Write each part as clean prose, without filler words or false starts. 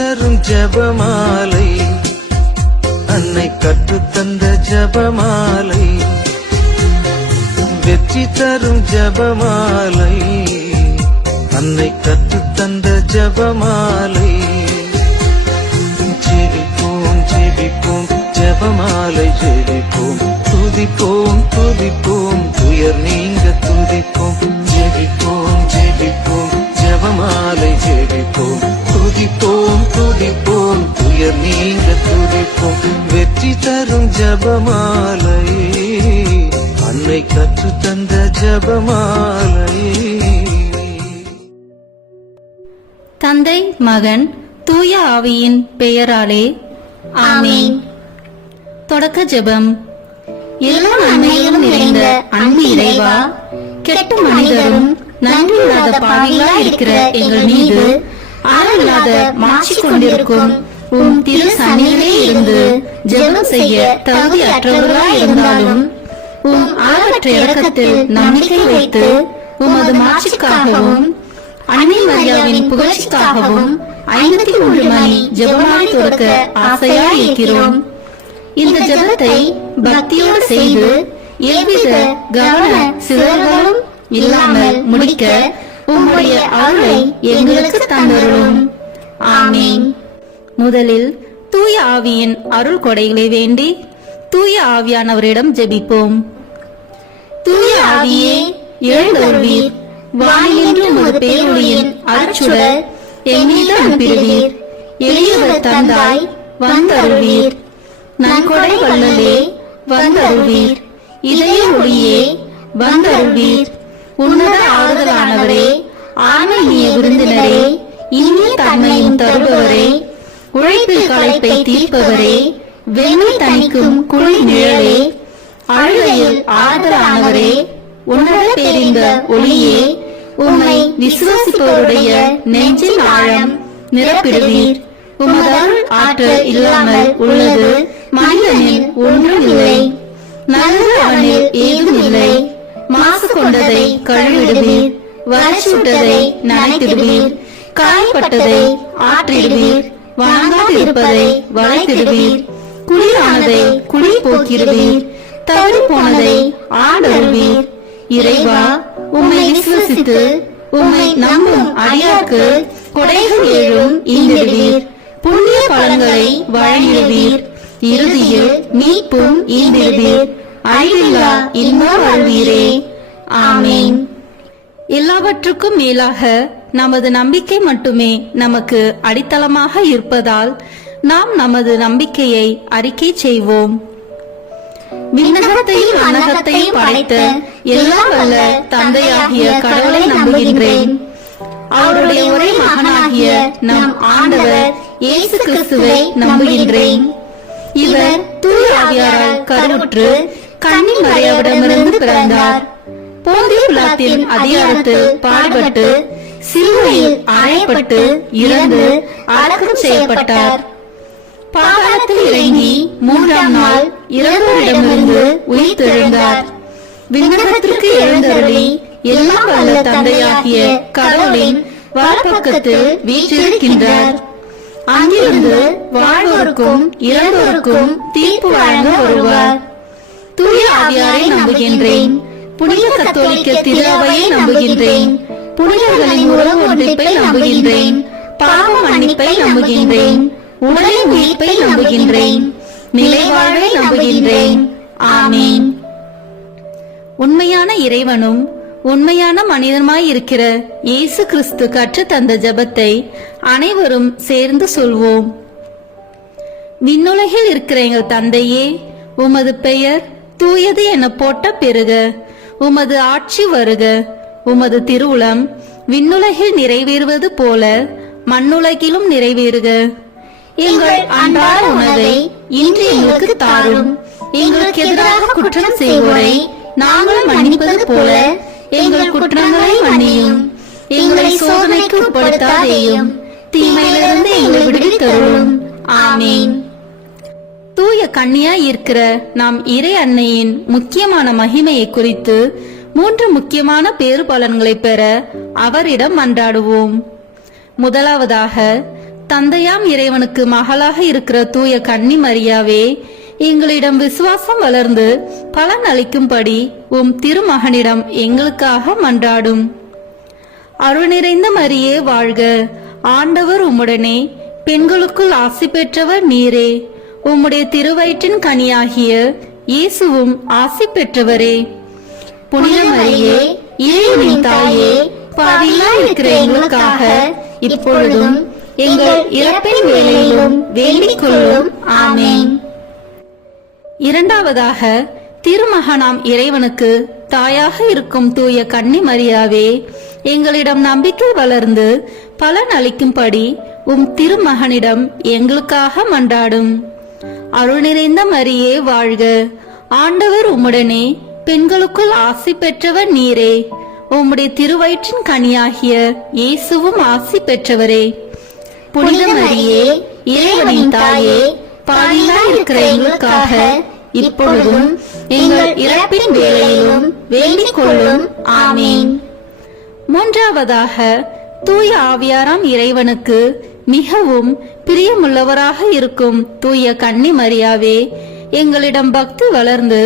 தரும் ஜபமாலை, அன்னை கற்றுத்தந்த ஜபமாலை, வெற்றி தரும் ஜபமாலை, அன்னை கற்றுத்தந்த ஜபமாலை. ஜெபிப்போம் ஜெபிப்போம் ஜபமாலை ஜெபிப்போம், துதிப்போம் துதிப்போம் துயர் நீங்க துதிப்போம். ஜெபிப்போம் ஜெபிப்போம் ஜபமாலை ஜெபிப்போம், துதிப்போம் துதிப்போம் துயர் நீங்க துதிப்போம். வெற்றி தரும் ஜபமாலை, அன்னை கற்றுத்தந்த ஜபமாலை. தந்தை மகன் தூய ஆவியின் பெயராலே ஆமீன். தொடக்க ஜெபம். எல்லா நன்மைகளும் நிறைந்த அன்பு இறைவா, கெட்ட மனிதரும் நன்றியில்லாத பாவிகளா இருக்கிற எங்கள் மீது ஆளல்லாத மாற்றி கொண்டிருக்கும் உம் திரு சன்னிதியிலே இருந்து ஜெபம் செய்ய தகுதி அற்றவர்களா இருந்தாலும் உம் ஆளற்ற இரக்கத்தில் நம்பிக்கை வைத்து உமது மாட்சிக்காகவும் அன்னை மரியாவின் புகழ்ச்சிக்காகவும் 53 மணி ஜெபமாலை தொடக்க ஆசையா இருக்கிறோம். இந்த ஜெபத்தை பக்தியோடு செய்து எவ்வித கவன சிதறல்களும் இல்லாமல் முடிக்க உம்முடைய அருளை எங்களுக்கு தந்தருளும். ஆமீன். முதலில் தூய ஆவியின் அருள் கொடைகளை வேண்டி தூய ஆவியானவரிடம் ஜெபிப்போம். தூய ஆவியே எழுந்தருள்வீர், வானின்று ஒரு பேரொளியின் அருட்சுடர் எம்மீது அனுப்பிடுவீர். எளியவர் தந்தாய் வந்தருள்வீர், நன்கொடை வள்ளலே வந்தருள்வீர், இதய ஒளியே வந்தருள்வீர். உன்னத ஆறுதலானவரே, ஆன்மீக விருந்தினரே, இனிய தன்மையும் தருபவரே, உழைப்பில் களைப்பை தீர்ப்பவரே, வெண்மை தணிக்கும் குளிர் நிழலே, அழுகையில் ஆறுதலானவரே, உன்னத பேரிந்த ஒளியே, உம்மை விசுவாசிப்பவருடைய நெஞ்சின் ஆழம் நிரப்பிடுவீர். உமது ஆற்றல் இல்லாமல் உள்ளது மனிதனில் ஒன்றும் இல்லை, நல்லது அவனில் ஏதும் இல்லை. மாசு கொண்டதை கழுவிடுவீர், வறட்சிவிட்டதை நனைத்திடுவீர், காயப்பட்டதை ஆற்றிடுவீர், வணங்காதிருப்பதை வளைத்திடுவீர், குளிரானதை குளிர் போக்கிடுவீர், தவறி போனதை ஆண்டருள்வீர். இறைவா, உம்மை விசுவசித்து உம்மை நம்பும் அடியார்க்கு கொடைகள் ஏழும் ஈந்திடுவீர், புண்ணிய பலன்களை வழங்கிடுவீர், இறுதியில் மீட்பும் ஈந்திடுவீர், அழிவில்லா இன்பம் வாழ்வீரே. ஆமீன். எல்லாவற்றுக்கும் மேலாக நமது நம்பிக்கை மட்டுமே நமக்கு அடித்தளமாக இருப்பதால் நாம் நமது நம்பிக்கையை அறிக்கை செய்வோம். விண்ணகத்தையும் அன்னகத்தையும் படைத்த எல்லாம் வல்ல தந்தையாகிய கடவுளை நம்புகின்றேன். அவருடைய ஒரே மகனாகிய நம் ஆண்டவர் இயேசு கிறிஸ்துவை நம்புகின்றேன். இவர் தூய ஆவியாரால் கருவுற்று கன்னி மரியாவிடமிருந்து பிறந்தார். போந்திய பிலாத்தின் அதிகாரத்தில் பாடுபட்டு சிலுவையில் அறையப்பட்டு இறந்து அடக்கம் செய்யப்பட்டார். பாதாளத்தில் இறங்கி 3ஆம் நாள் இறந்தவரிடமிருந்து உயிர்த்தெழுந்தார். விண்ணகத்திற்கு எழுந்தருளி எல்லாம் வல்ல தந்தையாகிய கடவுளின் வலப்பக்கத்தில் வீற்றிருக்கின்றார். அங்கிருந்து வாழ்வோருக்கும் இறந்தோருக்கும் தீர்ப்பு வழங்க வருவார். தூய ஆவியாரை நம்புகின்றேன். புனித கத்தோலிக்க திரு அவையை நம்புகின்றேன். புனிதர்களின் உறவு ஒன்றிப்பை நம்புகின்றேன். பாவ மன்னிப்பை நம்புகின்றேன். உடலின் உயிர்ப்பை நம்புகின்றேன். நிலைவாழ்வை நம்புகின்றேன். ஆமீன். உண்மையான இறைவனும் உண்மையான மனிதனுமாய் இருக்கிற இயேசு கிறிஸ்து கற்று தந்த ஜெபத்தை அனைவரும் சேர்ந்து சொல்வோம். விண்ணுலகில் இருக்கிற எங்கள் தந்தையே, உமது பெயர் தூயது என போட்ட பெருக. உமது ஆட்சி வருக. உமது திருவுளம் விண்ணுலகில் நிறைவேறுவது போல மண்ணுலகிலும் நிறைவேறுக. எங்கள் அன்றாட உணவை இன்று எங்களுக்கு தாரும். எங்களுக்கு எதிராக குற்றம் செய்வோரை நாங்கள் மன்னிப்பது போல எங்கள் குற்றங்களை மன்னியும். எங்களை சோதனைக்கு உட்படுத்தாதேயும், தீமையிலிருந்து எங்களை விடுவித்தருளும். ஆமீன். தூய கன்னியாய் இருக்கிற நாம் இறை அன்னையின் முக்கியமான மகிமையை குறித்து 3 முக்கியமான பேறு பலன்களை பெற அவரிடம் மன்றாடுவோம். முதலாவதாக, தந்தையாம் இறைவனுக்கு மகளாக இருக்கிற தூய கன்னி மரியாவே, எங்களிடம் விசுவாசம் வளர்ந்து பலன் அளிக்கும்படி உம் திருமகனிடம் எங்களுக்காக மன்றாடும். அருள் நிறைந்த மரியே வாழ்க, ஆண்டவர் உம்முடனே, பெண்களுக்குள் ஆசி பெற்றவர் நீரே. உம்முடைய திருவயிற்றின் கனியாகிய இயேசுவும் ஆசி பெற்றவரே. புனித மரியே, இறைவனின் தாயே, பாவிகளாய் இருக்கிற எங்களுக்காக இப்பொழுதும் எங்கள் இறப்பின் வேளையிலும் வேண்டிக் கொள்ளும். ஆமென். இரண்டாவதாக, திருமகனாம் இறைவனுக்கு தாயாக இருக்கும் தூய கன்னி மரியாவே, எங்களிடம் நம்பிக்கை வளர்ந்து பலன் அளிக்கும்படி உம் திருமகனிடம் எங்களுக்காக மன்றாடும். அருள் நிறைந்த மரியே வாழ்க, ஆண்டவர் உம்முடனே, பெண்களுக்குள் ஆசி பெற்றவர் நீரே. உம்முடைய திருவயிற்றின் கனியாகிய இயேசுவும் ஆசி பெற்றவரே. புனித மரியே, இறைவனின் தாயே, பாவிகளாய் இருக்கிற எங்களுக்காக இப்பொழுதும் எங்கள் இறப்பின் வேளையிலும் வேண்டிக் கொள்ளும். ஆமென். மூன்றாவதாக, தூய ஆவியாராம் இறைவனுக்கு மிகவும் பிரியமுள்ளவராக இருக்கும் தூய கன்னி மரியாவே, எங்களிடம் பக்தி வளர்ந்து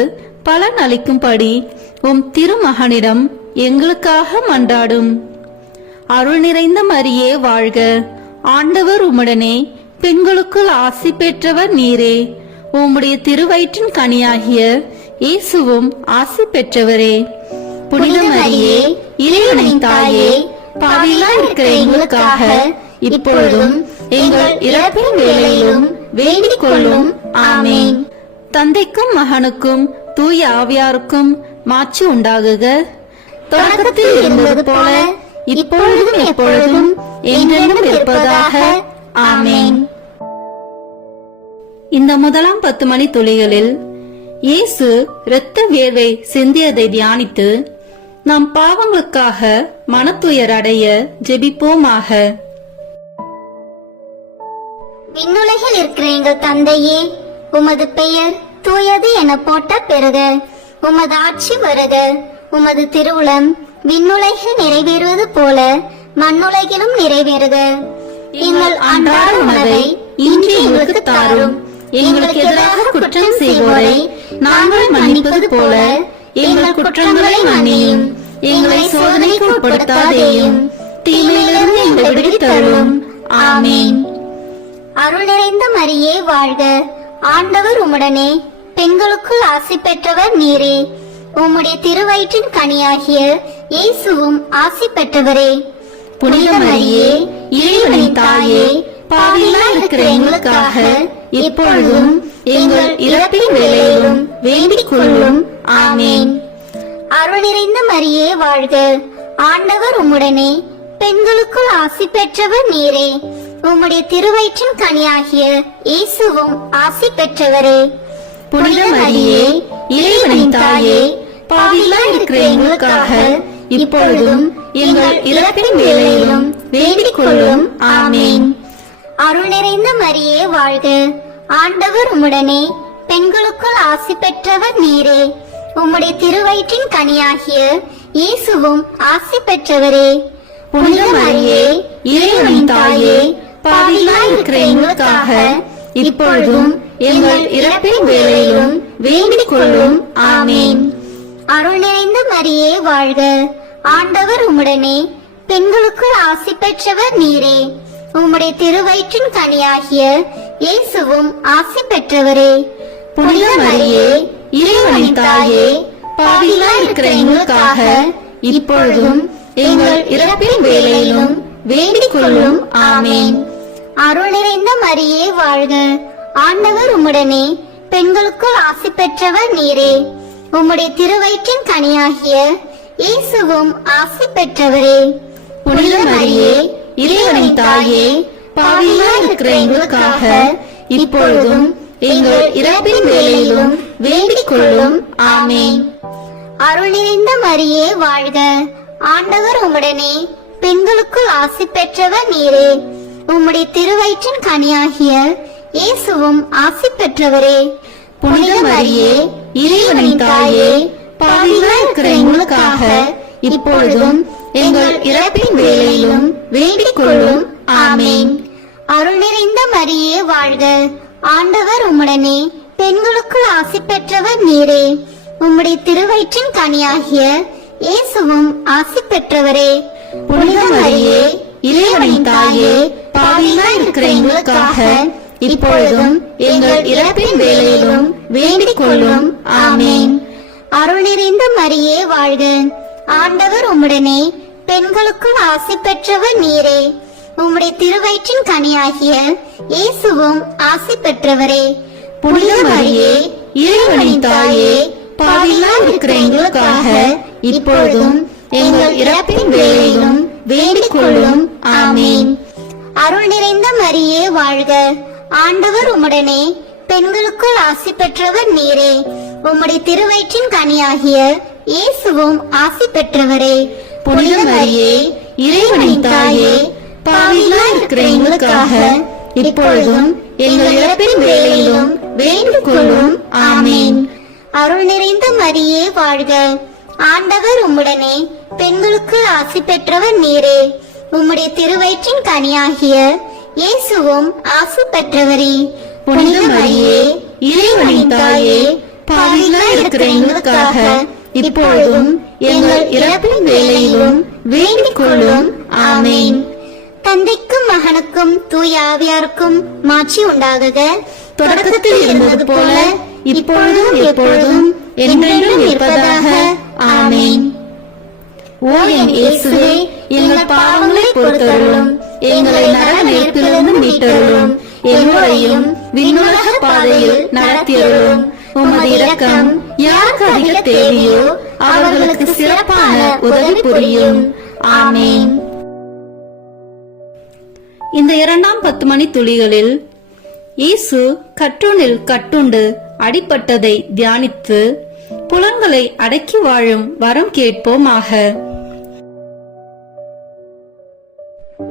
பலன் அளிக்கும்படி உம் திருமகனிடம் எங்களுக்காக மன்றாடும். அருள் நிறைந்த மரியே வாழ்க, ஆண்டவர் உம்முடனே, பெண்களுக்குள் ஆசி பெற்றவர் நீரே. உம்முடைய திருவயிற்றின் கனியாகிய இயேசுவும் ஆசி பெற்றவரே. புனித மரியே, இறைவனின் தாயே, பாவிகளாய் இருக்கிற எங்களுக்காக இப்பொழுதும் எங்கள் இறப்பின் வேளையிலும் வேண்டிக் கொள்ளும். ஆமென். தந்தைக்கும் மகனுக்கும் தூய ஆவியாருக்கும் மாட்சி உண்டாகுக. தொடக்கத்தில் இருந்தது போல இப்பொழுதும் எப்பொழுதும் என்றென்றும் இருப்பதாக. ஆமென். இந்த முதலாம் 10 மணி துளிகளில் இயேசு இரத்த வேர்வை சிந்தியதை தியானித்து நம் பாவங்களுக்காக மனத்துயர் அடைய ஜெபிப்போமாக. விண்ணுலகில் இருக்கிற எங்கள் தந்தையே, உமது பெயர் தூயது என போட்ட பெறுக. உமது ஆட்சி வருக. உமது திருவுளம் விண்ணுலகில் நிறைவேறுவது போல மண்ணுலகிலும் நிறைவேறுக. எங்கள் அன்றாட உணவை இன்று எங்களுக்கு தாரும். எங்களுக்கு எதிராக குற்றம் செய்வோரை நாங்கள் மன்னிப்பது போல எங்கள் குற்றங்களை மன்னியும். எங்களை சோதனைக்கு உட்படுத்தாதேயும், தீமையிலிருந்து எங்களை விடுவித்தருளும். ஆமென். அருள் நிறைந்த மரியே வாழ்க, ஆண்டவர் உம்முடனே, பெண்களுக்குள் ஆசி பெற்றவர் நீரே. உம்முடைய திருவயிற்றின் கனியாகிய இயேசுவும் ஆசி பெற்றவரே. புனித மரியே, இறைவனின் தாயே, பாவிகளாய் இருக்கிற எங்களுக்காக இப்பொழுதும் எங்கள் இறப்பின் வேளையிலும் வேண்டிக் கொள்ளும். ஆமென். அருள் நிறைந்த மரியே வாழ்க, ஆண்டவர் உம்முடனே, பெண்களுக்குள் ஆசி பெற்றவர் நீரே. உம்முடைய திருவயிற்றின் கனியாகிய இயேசுவும் ஆசி பெற்றவரே. புனித மரியே, இறைவனின் தாயே, பாவிகளாய் இருக்கிற எங்களுக்காக இப்பொழுதும் எங்கள் இறப்பின் வேளையிலும் வேண்டிக் கொள்ளும். ஆமென். அருள் நிறைந்த மரியே வாழ்க, ஆண்டவர் உம்முடனே, பெண்களுக்குள் ஆசி பெற்றவர் நீரே. உம்முடைய திருவயிற்றின் கனியாகிய இயேசுவும் ஆசி பெற்றவரே. புனித மரியே, இறைவனின் தாயே, பாவிகளாய் இருக்கிற எங்களுக்காக இப்பொழுதும் எங்கள் இறப்பின் வேளையிலும் வேண்டிக் கொள்ளும். ஆமென். அருள் நிறைந்த மரியே வாழ்க, ஆண்டவர் உம்முடனே, பெண்களுக்குள் ஆசி பெற்றவர் நீரே. உம்முடைய திருவயிற்றின் கனியாகிய இயேசுவும் ஆசி பெற்றவரே. புனித மரியே, இறைவனின் தாயே, பாவிகளாய் இருக்கிற எங்களுக்காக இப்பொழுதும் எங்கள் இறப்பின் வேளையிலும் வேண்டிக் கொள்ளும். ஆமென். அருள் நிறைந்த மரியே வாழ்க, ஆண்டவர் உம்முடனே, பெண்களுக்குள் ஆசி பெற்றவர் நீரே. உம்முடைய திருவயிற்றின் கனியாகிய இயேசுவும் ஆசி பெற்றவரே. புனித மரியே, இறைவனின் தாயே, பாவிகளாய் இருக்கிற எங்களுக்காக இப்பொழுதும் எங்கள் இறப்பின் வேளையிலும் வேண்டிக் கொள்ளும். ஆமென். அருள் நிறைந்த மரியே வாழ்க, ஆண்டவர் உம்முடனே, பெண்களுக்குள் ஆசி பெற்றவர் நீரே. உம்முடைய திருவயிற்றின் கனியாகிய இயேசுவும் ஆசி பெற்றவரே. புனித மரியே, இறைவனின் தாயே, பாவிகளாய் இருக்கிற எங்களுக்காக இப்பொழுதும் எங்கள் இறப்பின் வேளையிலும் வேண்டிக் கொள்ளும். ஆமென். அருள் நிறைந்த மரியே வாழ்க, ஆண்டவர் உம்முடனே, பெண்களுக்குள் ஆசி பெற்றவர் நீரே. உம்முடைய திருவயிற்றின் கனியாகிய இயேசுவும் ஆசி பெற்றவரே. புனித மரியே, இறைவனின் தாயே, பாவிகளாய் இருக்கிற எங்களுக்காக இப்பொழுதும் எங்கள் இறப்பின் வேளையிலும் வேண்டிக் கொள்ளும். ஆமேன். அருள் நிறைந்த மரியே வாழ்க, ஆண்டவர் உம்முடனே, பெண்களுக்குள் ஆசி பெற்றவர் நீரே. உம்முடைய திருவயிற்றின் கனியாகிய இயேசுவும் ஆசி பெற்றவரே. புனித மரியே, இறைவனின் தாயே, பாவிகளாய் இருக்கிற எங்களுக்காக இப்பொழுதும் எங்கள் இறப்பின் வேளையிலும் வேண்டிக் கொள்ளும். ஆமேன். அருள் நிறைந்த மரியே வாழ்க, ஆண்டவர் உம்முடனே, பெண்களுக்குள் ஆசி பெற்றவர் நீரே. உம்முடைய திருவயிற்றின் கனியாகிய இயேசுவும் ஆசி பெற்றவரே. புனித மரியே, இறைவனின் தாயே, பாவிகளாய் இருக்கிற எங்களுக்காக இப்பொழுதும் எங்கள் இறப்பின் வேளையிலும் வேண்டிக் கொள்ளும். ஆமேன். அருள் நிறைந்த மரியே வாழ்க, ஆண்டவர் உம்முடனே, பெண்களுக்குள் ஆசி பெற்றவர் நீரே. உம்முடைய திருவயிற்றின் கனியாகிய இயேசுவும் ஆசி பெற்றவரே. புனித மரியே, இறைவனின் தாயே, பாவிகளாய் இருக்கிற எங்களுக்காக இப்பொழுதும் எங்கள் இறப்பின் வேளையிலும் வேண்டிக் கொள்ளும். ஆமேன். தந்தைக்கும் மகனுக்கும் தூய ஆவியாருக்கும் மாட்சி உண்டாகுக. தொடக்கத்தில் இருந்தது போல இப்பொழுதும் எப்பொழுதும் என்றென்றும் இருப்பதாக. ஆமேன். ஓ என் இயேசுவே, எங்கள் பாவங்களை பொறுத்தருளும், எங்களை நரக நெருப்பிலிருந்து மீட்டருளும், எங்களையும் விண்ணுலக பாதையில் நடத்தியருளும். உமது இரக்கம் யாருக்கு அதிக தேவையோ அவர்களுக்கு சிறப்பான உதவி புரியும். ஆமேன். இந்த 2ஆம் 10 மணி துளிகளில் இயேசு கற்றோனில் கட்டுண்டு அடிபட்டதை தியானித்து புலன்களை அடக்கி வாழும் வரம் கேட்போமாக.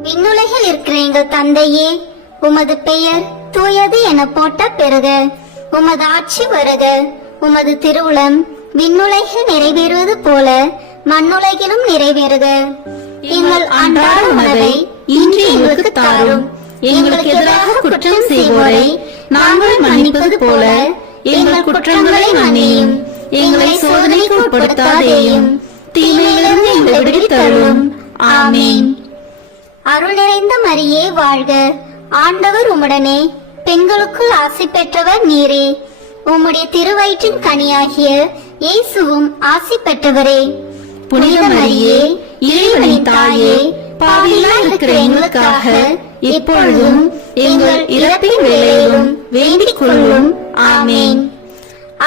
விண்ணுலகில் இருக்கிற எங்கள் தந்தையே, உமது பெயர் தூயது என போட்ட பெறுக. உமது ஆட்சி வருக. உமது திருவுளம் விண்ணுலகில் நிறைவேறுவது போல மண்ணுலகிலும் நிறைவேறுக. எங்கள் அன்றாட உணவை இன்று எங்களுக்கு தாரும். எங்களுக்கு எதிராக குற்றம் செய்வோரை நாங்கள் மன்னிப்பது போல எங்கள் குற்றங்களை மன்னியும். எங்களை சோதனைக்கு உட்படுத்தாதேயும், தீமையிலிருந்து எங்களை விடுவித்தருளும். ஆமேன். அருள் நிறைந்த மரியே வாழ்க, ஆண்டவர் உம்முடனே, பெண்களுக்குள் ஆசி பெற்றவர் நீரே. உம்முடைய திருவயிற்றின் கனியாகிய இயேசுவும் ஆசி பெற்றவரே. புனித மரியே, இறைவனின் தாயே, பாவிகளாய் இருக்கிற எங்களுக்காக இப்பொழுதும் எங்கள் இறப்பின் வேளையிலும் வேண்டிக் கொள்ளும். ஆமேன்.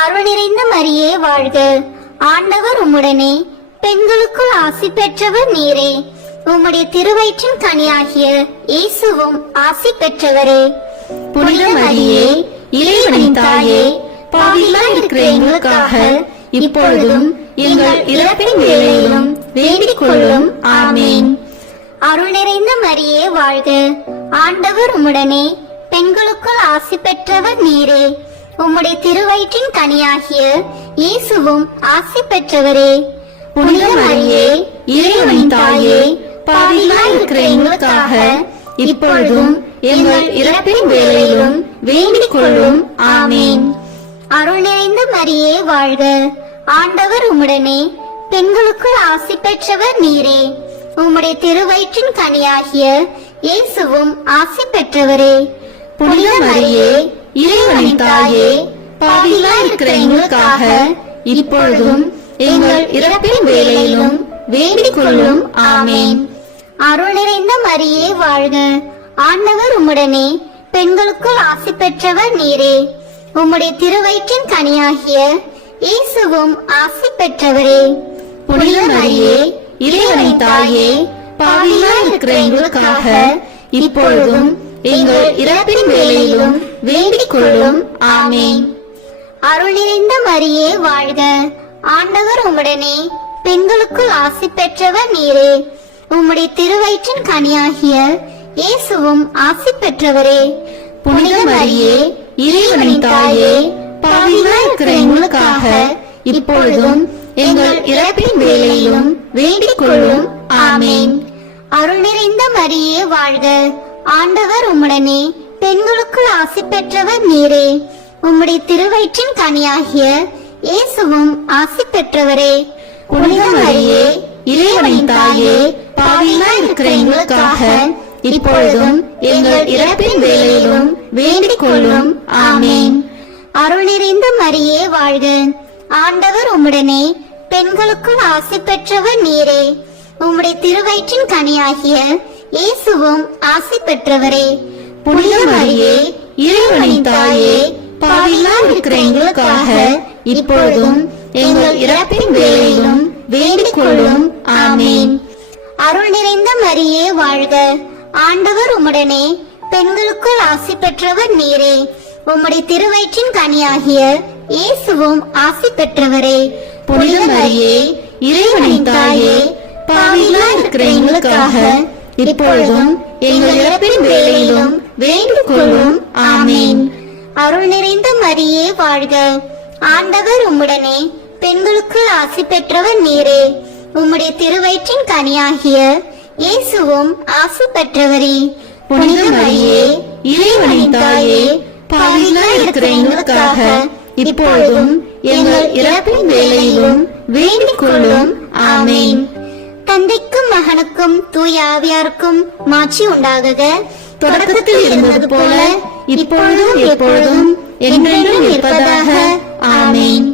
அருள் நிறைந்த மரியே வாழ்க, ஆண்டவர் உம்முடனே, பெண்களுக்குள் ஆசி பெற்றவர் நீரே. உம்முடைய திருவயிற்றின் கனியாகிய இயேசுவும் ஆசி பெற்றவரே. புனித மரியே, இறைவனின் தாயே, பாவிகளாய் இருக்கிற எங்களுக்காக இப்பொழுதும் எங்கள் இறப்பின் வேளையிலும் வேண்டிக் கொள்ளும். ஆமேன். அருள் நிறைந்த மரியே வாழ்க, ஆண்டவர் உம்முடனே, பெண்களுக்குள் ஆசி பெற்றவர் நீரே. உம்முடைய திருவயிற்றின் கனியாகிய இயேசுவும் ஆசி பெற்றவரே. புனித மரியே, இறைவனின் தாயே, பாவிகளாய் இருக்கிற எங்களுக்காக இப்பொழுதும் எங்கள் இறப்பின் வேளையிலும் வேண்டிக் கொள்ளும். ஆமேன். அருள் நிறைந்த மரியே வாழ்க, ஆண்டவர் உம்முடனே, பெண்களுக்குள் ஆசி பெற்றவர் நீரே. உம்முடைய திருவயிற்றின் கனியாகிய இயேசுவும் ஆசி பெற்றவரே. புனித மரியே, இறைவனின் தாயே, பாவிகளாய் இருக்கிற எங்களுக்காக இப்பொழுதும் எங்கள் இறப்பின் வேளையிலும் வேண்டிக் கொள்ளும். ஆமேன். அருள் நிறைந்த மரியே வாழ்க, ஆண்டவர் உம்முடனே, பெண்களுக்குள் ஆசி பெற்றவர் நீரே. உம்முடைய திருவயிற்றின் கனியாகிய இயேசுவும் ஆசி பெற்றவரே. புனித மரியே, இறைவனின் தாயே, பாவிகளாய் இருக்கிற எங்களுக்காக இப்பொழுதும் எங்கள் இறப்பின் வேளையிலும் வேண்டிக் கொள்ளும். ஆமேன். அருள் நிறைந்த மரியே வாழ்க, ஆண்டவர் உம்முடனே, பெண்களுக்குள் ஆசி பெற்றவர் நீரே. உம்முடைய திருவயிற்றின் கனியாகிய இயேசுவும் ஆசி பெற்றவரே. புனித மரியே, இறைவனின் தாயே, பாவிகளாய் இருக்கிற எங்களுக்காக இப்பொழுதும் எங்கள் இறப்பின் வேளையிலும் வேண்டிக் கொள்ளும். ஆமேன். அருள் நிறைந்த மரியே வாழ்க, ஆண்டவர் உம்முடனே பெண்களுக்குள் ஆசி பெற்றவர் நீரே. உம்முடைய திருவயிற்றின் கனியாகிய இயேசுவும் ஆசி பெற்றவரே. புனித மரியே, இறைவனின் தாயே, பாவிகளாய் இருக்கிற எங்களுக்காக இப்பொழுதும் எங்கள் இறப்பின் வேளையிலும் வேண்டிக் கொள்ளும். ஆமேன். அருள் நிறைந்த மரியே வாழ்க. ஆண்டவர் உம்முடனே பெண்களுக்குள் ஆசி பெற்றவர் நீரே. உம்முடைய திருவயிற்றின் கனியாகிய இயேசுவும் ஆசி பெற்றவரே. புனித மரியே, இறைவனின் தாயே, பாவிகளாய் இருக்கிற எங்களுக்காக இப்பொழுதும் எங்கள் இறப்பின் வேளையிலும் வேண்டிக் கொள்ளும். ஆமேன். அருள் நிறைந்த மரியே வாழ்க. ஆண்டவர் உம்முடனே பெண்களுக்குள் ஆசி பெற்றவர் நீரே. உம்முடைய திருவயிற்றின் கனியாகிய இயேசுவும் ஆசி பெற்றவரே. புனித மரியே, இறைவனின் தாயே, பாவிகளாய் இருக்கிற எங்களுக்காக இப்பொழுதும் எங்கள் இறப்பின் வேளையிலும் வேண்டிக் கொள்ளும். ஆமேன். அருள் நிறைந்த மரியே வாழ்க. ஆண்டவர் உம்முடனே பெண்களுக்குள் ஆசி பெற்றவர் நீரே. உம்முடைய திருவயிற்றின் கனியாகிய இயேசுவும் ஆசி பெற்றவரே. புனித மரியே, இறைவனின் தாயே, பாவிகளாய் இருக்கிற எங்களுக்காக இப்பொழுதும் எங்கள் இறப்பின் வேளையிலும் வேண்டிக் கொள்ளும். ஆமேன். தந்தைக்கும் மகனுக்கும் தூய ஆவியாருக்கும் மாட்சி உண்டாகுக. தொடக்கத்தில் இருந்தது போல இப்பொழுதும் எப்பொழுதும் என்றென்றும் இருப்பதாக. ஆமேன்.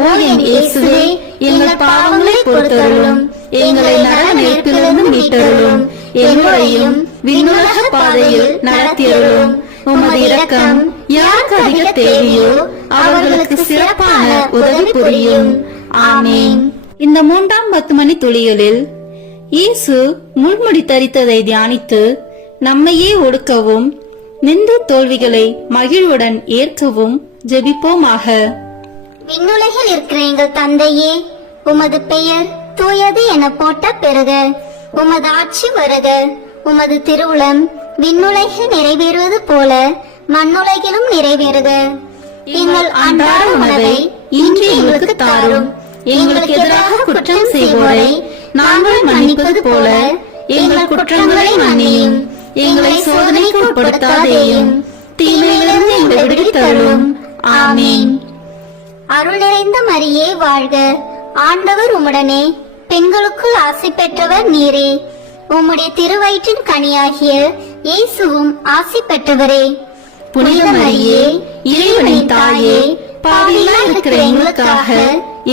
ஓ என் இயேசுவே, எங்கள் பாவங்களை பொறுத்தருளும், எங்களை நரக நெருப்பிலிருந்து மீட்டருளும், எங்களையும் விண்ணுலக பாதையில் நடத்தியருளும். உமது இரக்கம் யாருக்கு அதிக தேவையோ அவர்களுக்கு சிறப்பான உதவி புரியும். ஆமேன். இந்த 3ஆம் 10 மணி துளிகளில் இயேசு முள்முடி தரித்ததை தியானித்து நம்மையே ஒடுக்கவும் நின்ற தோல்விகளை மகிழ்வுடன் ஏற்கவும் ஜெபிப்போமாக. விண்ணுலகில் இருக்கிற எங்கள் தந்தையே, உமது பெயர் தூயது என போட்ட பெறுக. உமது ஆட்சி வருக. உமது திருவுளம் விண்ணுலகில் நிறைவேறுவது போல மண்ணுலகிலும் நிறைவேறுக. எங்கள் அன்றாட உணவை இன்று எங்களுக்கு தாரும். எங்களுக்கு எதிராக குற்றம் செய்வோரை நாங்கள் மன்னிப்பது போல எங்கள் குற்றங்களை மன்னியும். எங்களை சோதனைக்கு உட்படுத்தாதேயும், தீமையிலிருந்து எங்களை விடுவித்தருளும். ஆமேன். அருள் நிறைந்த மரியே வாழ்க. ஆண்டவர் உம்முடனே பெண்களுக்குள் ஆசி பெற்றவர் நீரே. உம்முடைய திருவயிற்றின் கனியாகிய இயேசுவும் ஆசி பெற்றவரே. புனித மரியே, இறைவனின் தாயே, பாவிகளாய் இருக்கிற எங்களுக்காக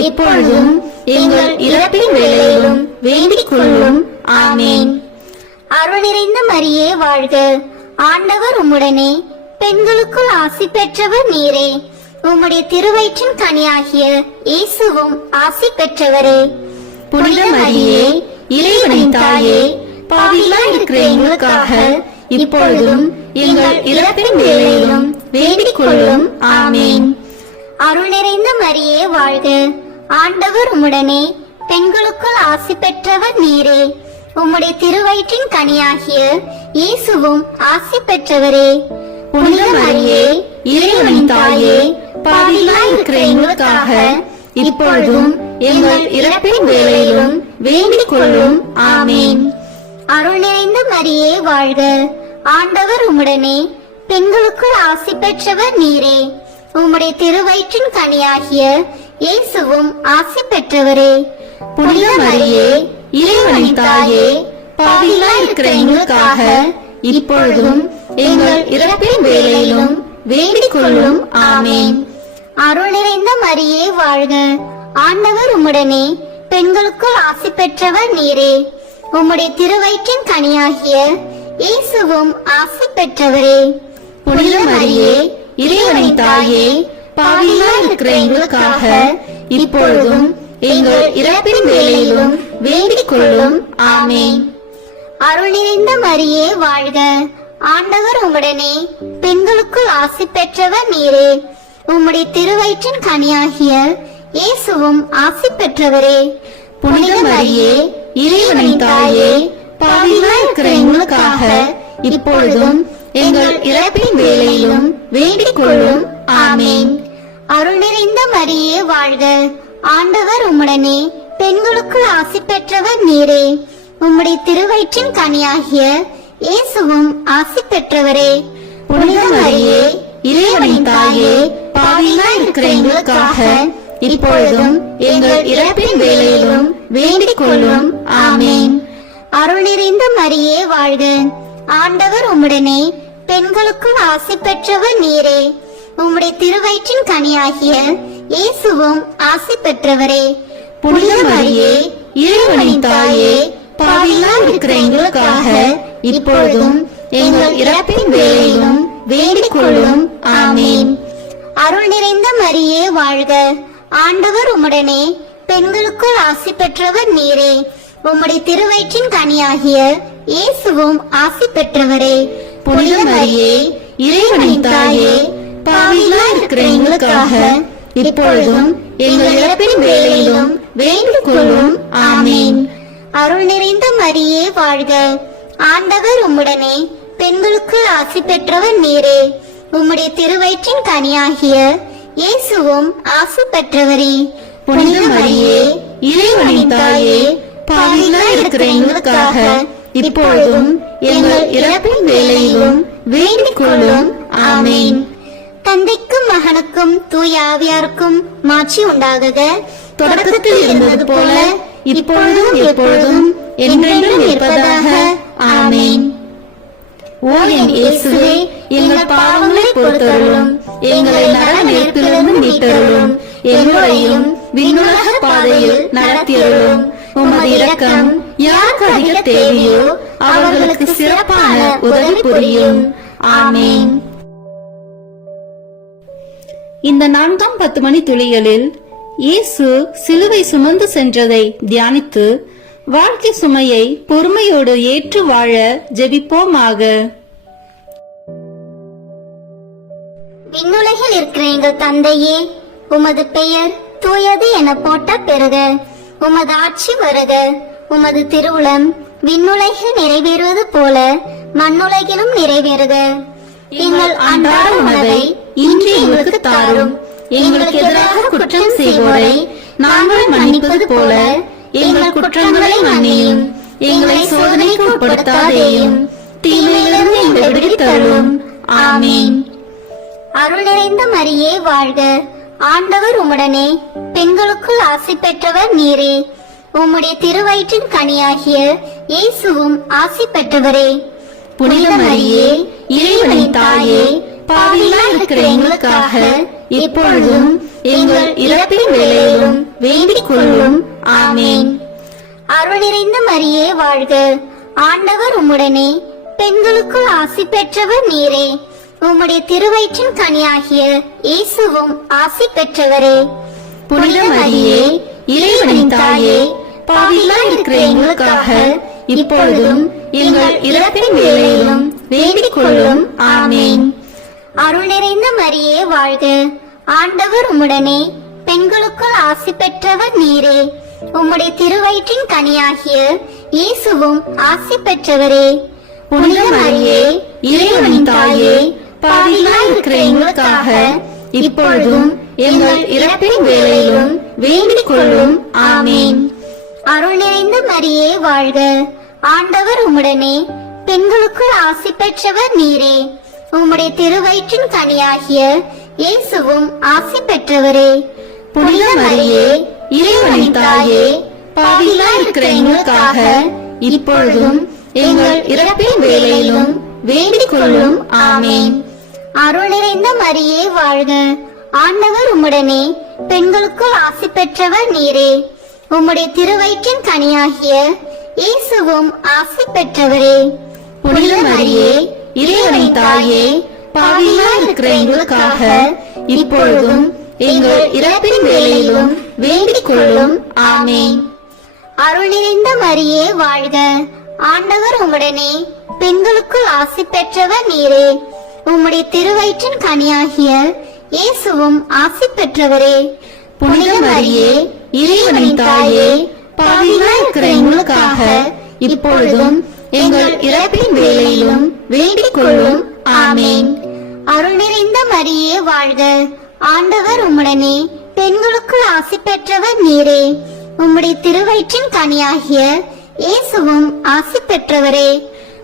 இப்பொழுதும் எங்கள் இறப்பின் வேளையிலும் வேண்டிக் கொள்ளும். ஆமேன். அருள் நிறைந்த மரியே வாழ்க. ஆண்டவர் உம்முடனே பெண்களுக்குள் ஆசி பெற்றவர் நீரே. உம்முடைய திருவயிற்றின் கனியாகிய இயேசுவும் ஆசி பெற்றவரே. புனித மரியே, இறைவனின் தாயே, பாவிகளாய் இருக்கிற எங்களுக்காக இப்பொழுதும் எங்கள் இறப்பின் வேளையிலும் வேண்டிக் கொள்ளும். ஆமேன். அருள் நிறைந்த மரியே வாழ்க. ஆண்டவர் உம்முடனே பெண்களுக்குள் ஆசி பெற்றவர் நீரே. உம்முடைய திருவயிற்றின் கனியாகிய இயேசுவும் ஆசி பெற்றவரே. புனித மரியே, இறைவனின் தாயே, பாவிகளாய் இருக்கிற எங்களுக்காக இப்பொழுதும் எங்கள் இறப்பின் வேளையிலும் வேண்டிக் கொள்ளும். ஆமேன். அருள் நிறைந்த மரியே வாழ்க. ஆண்டவர் உம்முடனே பெண்களுக்குள் ஆசி பெற்றவர் நீரே. உம்முடைய திருவயிற்றின் கனியாகிய இயேசுவும் ஆசி பெற்றவரே. புனித மரியே, இறைவனின் தாயே, பாவிகளாய் இருக்கிற எங்களுக்காக இப்பொழுதும் எங்கள் இறப்பின் வேளையிலும் வேண்டிக் கொள்ளும். ஆமேன். அருள் நிறைந்த மரியே வாழ்க. ஆண்டவர் உம்முடனே பெண்களுக்குள் ஆசி பெற்றவர் நீரே. உம்முடைய திருவயிற்றின் கனியாகிய இயேசுவும் ஆசி பெற்றவரே. புனித மரியே, இறைவனின் தாயே, பாவிகளாய் இருக்கிற எங்களுக்காக இப்பொழுதும் எங்கள் இறப்பின் வேளையிலும் வேண்டிக் கொள்ளும். ஆமேன். அருள் நிறைந்த மரியே வாழ்க. ஆண்டவர் உம்முடனே பெண்களுக்குள் ஆசி பெற்றவர் நீரே. உம்முடைய திருவயிற்றின் கனியாகிய இயேசுவும் ஆசி பெற்றவரே. புனித மரியே, இறைவனின் தாயே, பாவிகளாய் இருக்கிற எங்களுக்காக இப்பொழுதும் எங்கள் இறப்பின் வேளையிலும் வேண்டிக் கொள்ளும். ஆமேன். அருள் நிறைந்த மரியே வாழ்க. ஆண்டவர் உம்முடனே பெண்களுக்குள் ஆசி பெற்றவர் நீரே. உம்முடைய திருவயிற்றின் கனியாகிய இயேசுவும் ஆசி பெற்றவரே. புனித மரியே, இறைவனின் தாயே, பாவிகளாய் இருக்கிற எங்களுக்காக இப்பொழுதும் எங்கள் இறப்பின் வேளையிலும் வேண்டிக் கொள்ளும். ஆமென். அருள் நிறைந்த மரியே வாழ்க. ஆண்டவர் உம்முடனே, பெண்களுக்குள் ஆசி பெற்றவர் நீரே. உம்முடைய திருவயிற்றின் கனியாகிய இயேசுவும் ஆசி பெற்றவரே. புனித மரியே, இறைவனின் தாயே, பாவிகளாய் இருக்கிற எங்களுக்காக இப்பொழுதும் எங்கள் இறப்பின் வேளையிலும் வேண்டிக் கொள்ளும். ஆமென். அருள் நிறைந்த மரியே வாழ்க. ஆண்டவர் உம்முடனே, பெண்களுக்குள் ஆசி பெற்றவர் நீரே. உம்முடைய திருவயிற்றின் கனியாகிய இயேசுவும் ஆசி பெற்றவரே. புனித மரியே, இறைவனின் தாயே, பாவிகளாய் இருக்கிற எங்களுக்காக இப்பொழுதும் எங்கள் இறப்பின் வேளையிலும் வேண்டிக் கொள்ளும். ஆமென். அருள் நிறைந்த மரியே வாழ்க. ஆண்டவர் உம்முடனே, பெண்களுக்குள் ஆசி பெற்றவர் நீரே. உம்முடைய திருவயிற்றின் கனியாகிய இயேசுவும் ஆசி பெற்றவரே. புனித மரியே, இறைவனின் தாயே, பாவிகளாய் இருக்கிற எங்களுக்காக இப்பொழுதும் எங்கள் இறப்பின் வேளையிலும் வேண்டிக் கொள்ளும். ஆமென். தந்தைக்கும் மகனுக்கும் தூய ஆவியாருக்கும் மாட்சி உண்டாகுக. தொடக்கத்தில் இருந்தது போல இப்பொழுதும் எப்பொழுதும் என்றென்றும் இருப்பதாக. ஆமென். ஓ என் இயேசுவே, எங்கள் பாவங்களை பொறுத்தருளும், எங்களை நரக நெருப்பிலிருந்து மீட்டருளும், எங்களையும் விண்ணுலக பாதையில் நடத்தியருளும். உமது இரக்கம் யாருக்கு அதிக தேவையோ அவர்களுக்கு சிறப்பான உதவி புரியும். ஆமென். இந்த 4ஆம் 10 மணி துளிகளில் இயேசு சிலுவை சுமந்து சென்றதை தியானித்து வாழ்க்கை சுமையை பொறுமையோடு ஏற்று வாழ ஜெபிப்போமாக. விண்ணுலகில் இருக்கிற எங்கள் தந்தையே, உமது பெயர் தூயது என போட்ட பெறுக. உமது ஆட்சி வருக. உமது திருவுளம் விண்ணுலகில் நிறைவேறுவது போல மண்ணுலகிலும் நிறைவேறுக. எங்கள் அன்றாட உணவை இன்று எங்களுக்கு தாரும். எங்களுக்கு எதிராக குற்றம் செய்வோரை நாங்கள் மன்னிப்பது போல எங்கள் குற்றங்களை மன்னியும். எங்களை சோதனைக்கு உட்படுத்தாதேயும், தீமையிலிருந்து எங்களை விடுவித்தருளும். ஆமென். அருள் நிறைந்த மரியே வாழ்க. ஆண்டவர் உம்முடனே, பெண்களுக்குள் ஆசி பெற்றவர் நீரே. உம்முடைய திருவயிற்றின் கனியாகிய இயேசுவும் ஆசி பெற்றவரே. புனித மரியே, இறைவனின் தாயே, பாவிகளாய் இருக்கிற எங்களுக்காக இப்பொழுதும் எங்கள் இறப்பின் வேளையிலும் வேண்டிக் கொள்ளும். ஆமென். அருள் நிறைந்த மரியே வாழ்க. ஆண்டவர் உம்முடனே, பெண்களுக்குள் ஆசி பெற்றவர் நீரே. உம்முடைய திருவயிற்றின் கனியாகிய இயேசுவும் ஆசி பெற்றவரே. புனித மரியே, இறைவனின் தாயே, பாவிகளாய் இருக்கிற எங்களுக்காக இப்பொழுதும் எங்கள் இறப்பின் வேளையிலும் வேண்டிக் கொள்ளும். ஆமென். அருள் நிறைந்த மரியே வாழ்க. ஆண்டவர் உம்முடனே, பெண்களுக்குள் ஆசி பெற்றவர் நீரே. உம்முடைய திருவயிற்றின் கனியாகிய இயேசுவும் ஆசி பெற்றவரே. புனித மரியே, இறைவனின் தாயே, பாவிகளாய் இருக்கிற எங்களுக்காக இப்பொழுதும் எங்கள் இறப்பின் வேளையிலும் வேண்டிக் கொள்ளும். ஆமென். அருள் நிறைந்த மரியே வாழ்க. ஆண்டவர் உம்முடனே, பெண்களுக்குள் ஆசி பெற்றவர் நீரே. உம்முடைய திருவயிற்றின் கனியாகிய இயேசுவும் ஆசி பெற்றவரே. புனித மரியே, இறைவனின் தாயே, பாவிகளாய் இருக்கிற எங்களுக்காக இப்பொழுதும் எங்கள் இறப்பின் வேளையிலும் வேண்டிக் கொள்ளும். ஆமென். அருள் நிறைந்த மரியே வாழ்க. ஆண்டவர் உம்முடனே, பெண்களுக்குள் ஆசி பெற்றவர் நீரே. உம்முடைய திருவயிற்றின் கனியாகிய இயேசுவும் ஆசி பெற்றவரே. புனித மரியே, இறைவனின் தாயே, பாவிகளாய் இருக்கிற எங்களுக்காக இப்பொழுதும் எங்கள் இறப்பின் வேளையிலும் வேண்டிக் கொள்ளும். ஆமென். அருள் நிறைந்த மரியே வாழ்க. ஆண்டவர் உம்முடனே, பெண்களுக்குள் ஆசி பெற்றவர் நீரே. உம்முடைய திருவயிற்றின் கனியாகிய இயேசுவும் ஆசி பெற்றவரே. புனித மரியே, இறைவனின் தாயே, பாவிகளாய் இருக்கிற எங்களுக்காக இப்பொழுதும் எங்கள் இறப்பின் வேளையிலும் வேண்டிக் கொள்ளும். ஆமென். அருள் நிறைந்த மரியே வாழ்க. ஆண்டவர் உம்முடனே, பெண்களுக்குள் ஆசி பெற்றவர் நீரே. உம்முடைய திருவயிற்றின் கனியாகிய இயேசுவும் ஆசி பெற்றவரே.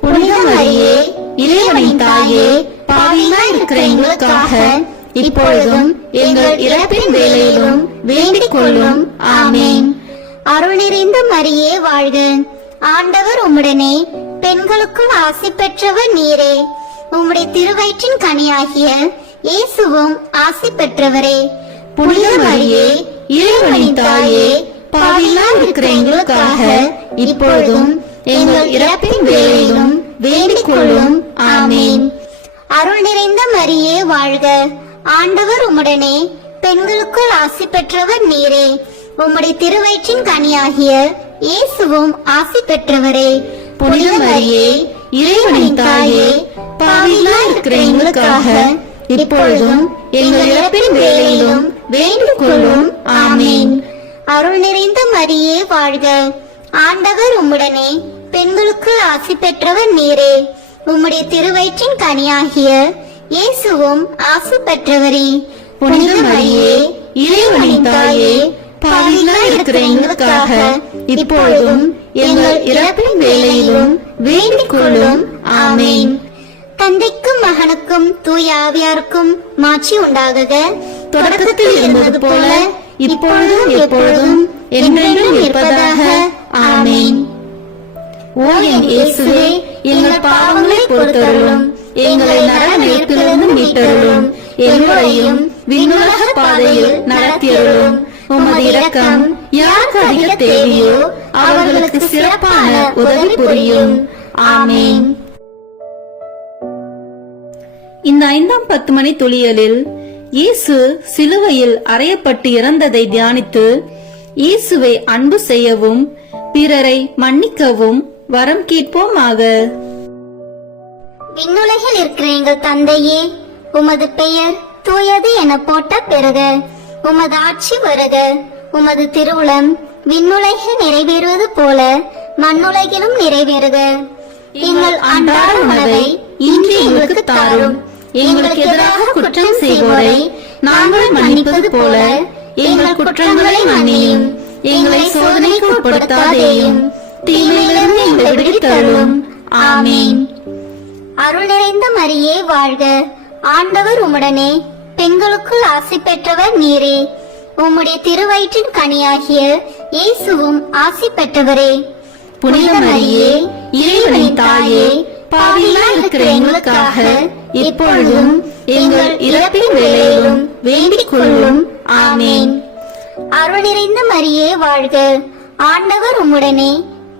புனித மரியே இறைவனின் தாயே, பாவிகளாய் இருக்கிற எங்களுக்காக இப்பொழுதும் எங்கள் இறப்பின் வேளையிலும் வேண்டிக் கொள்ளும். ஆமேன். அருள் நிறைந்த மரியே வாழ்க. ஆண்டவர் உம்முடனே, பெண்களுக்குள் ஆசி பெற்றவர் நீரே. உம்முடைய திருவயிற்றின் கனியாகிய இயேசுவும் ஆசி பெற்றவரே. புனித மரியே இறைவனின் தாயே, பாவிகளாய் இருக்கிற எங்களுக்காக இப்பொழுதும் எங்கள் இறப்பின் வேளையிலும் வேண்டிக் கொள்ளும். ஆமேன். அருள் நிறைந்த மரியே வாழ்க. ஆண்டவர் உம்முடனே, பெண்களுக்குள் ஆசி பெற்றவர் நீரே. உம்முடைய திருவயிற்றின் கனியாகிய இயேசுவும் ஆசி பெற்றவரே. புனித மரியே இறைவனின் தாயே, பாவிகளாய் இருக்கிற எங்களுக்காக இப்பொழுதும் எங்கள் இறப்பின் வேளையிலும் வேண்டிக் கொள்ளும். ஆமேன். அருள் நிறைந்த மரியே வாழ்க. ஆண்டவர் உம்முடனே, பெண்களுக்குள் ஆசி பெற்றவர் நீரே. உம்முடைய திருவயிற்றின் கனியாகிய இயேசுவும் ஆசி பெற்றவரே. புனித மரியே இறைவனின் தாயே, பாவிகளாய் இருக்கிற எங்களுக்காக இப்பொழுதும் எங்கள் இறப்பின் வேளையிலும் வேண்டிக் கொள்ளும். ஆமேன். தந்தைக்கும் மகனுக்கும் தூய ஆவியாருக்கும் மாட்சி உண்டாகுக. தொடக்கத்தில் இருந்தது போல இப்பொழுதும் எப்பொழுதும் என்றென்றும் இருப்பதாக. ஆமேன். ஓ என் இயேசுவே, எங்கள் பாவங்களை பொறுத்தருளும், எங்களை நரக நெருப்பிலிருந்து மீட்டருளும், எங்களையும் விண்ணுலக பாதையில் நடத்தியருளும். உமது இரக்கம் யாருக்கு அதிக தேவையோ அவர்களுக்கு சிறப்பான உதவி புரியும். ஆமேன். இந்த 5ஆம் 10 மணி துளியலில் இயேசு சிலுவையில் அறையப்பட்டு இறந்ததை தியானித்து இயேசுவை அன்பு செய்யவும் பிறரை மன்னிக்கவும் வரம் கேட்போமாக. விண்ணுலகில் இருக்கிற எங்கள் தந்தையே, உமது பெயர் தூயது என போட்ட பெறுக. உமது ஆட்சி வருக. உமது திருவுளம் விண்ணுலகில் நிறைவேறுவது போல மண்ணுலகிலும் நிறைவேறுக. எங்கள் அன்றாட உணவை இன்று எங்களுக்கு தாரும். எங்களுக்கு எதிராக குற்றம் செய்வோரை நாங்கள் மன்னிப்பது போல எங்கள் குற்றங்களை மன்னியும். எங்களை சோதனைக்கு உட்படுத்தாதேயும், தீமையிலிருந்து எங்களை விடுவித்தருளும். ஆமீன். அருள் நிறைந்த மரியே வாழ்க. ஆண்டவர் உம்முடனே, பெண்களுக்குள் ஆசி பெற்றவர் நீரே. உம்முடைய திருவயிற்றின் கனியாகிய இயேசுவும் ஆசி பெற்றவரே. புனித மரியே இறைவனின் தாயே, பாவிகளாய் இருக்கிற எங்களுக்காக இப்பொழுதும் எங்கள் இறப்பின் வேளையிலும் வேண்டிக் கொள்ளும். ஆமேன். அருள் நிறைந்த மரியே வாழ்க. ஆண்டவர் உம்முடனே,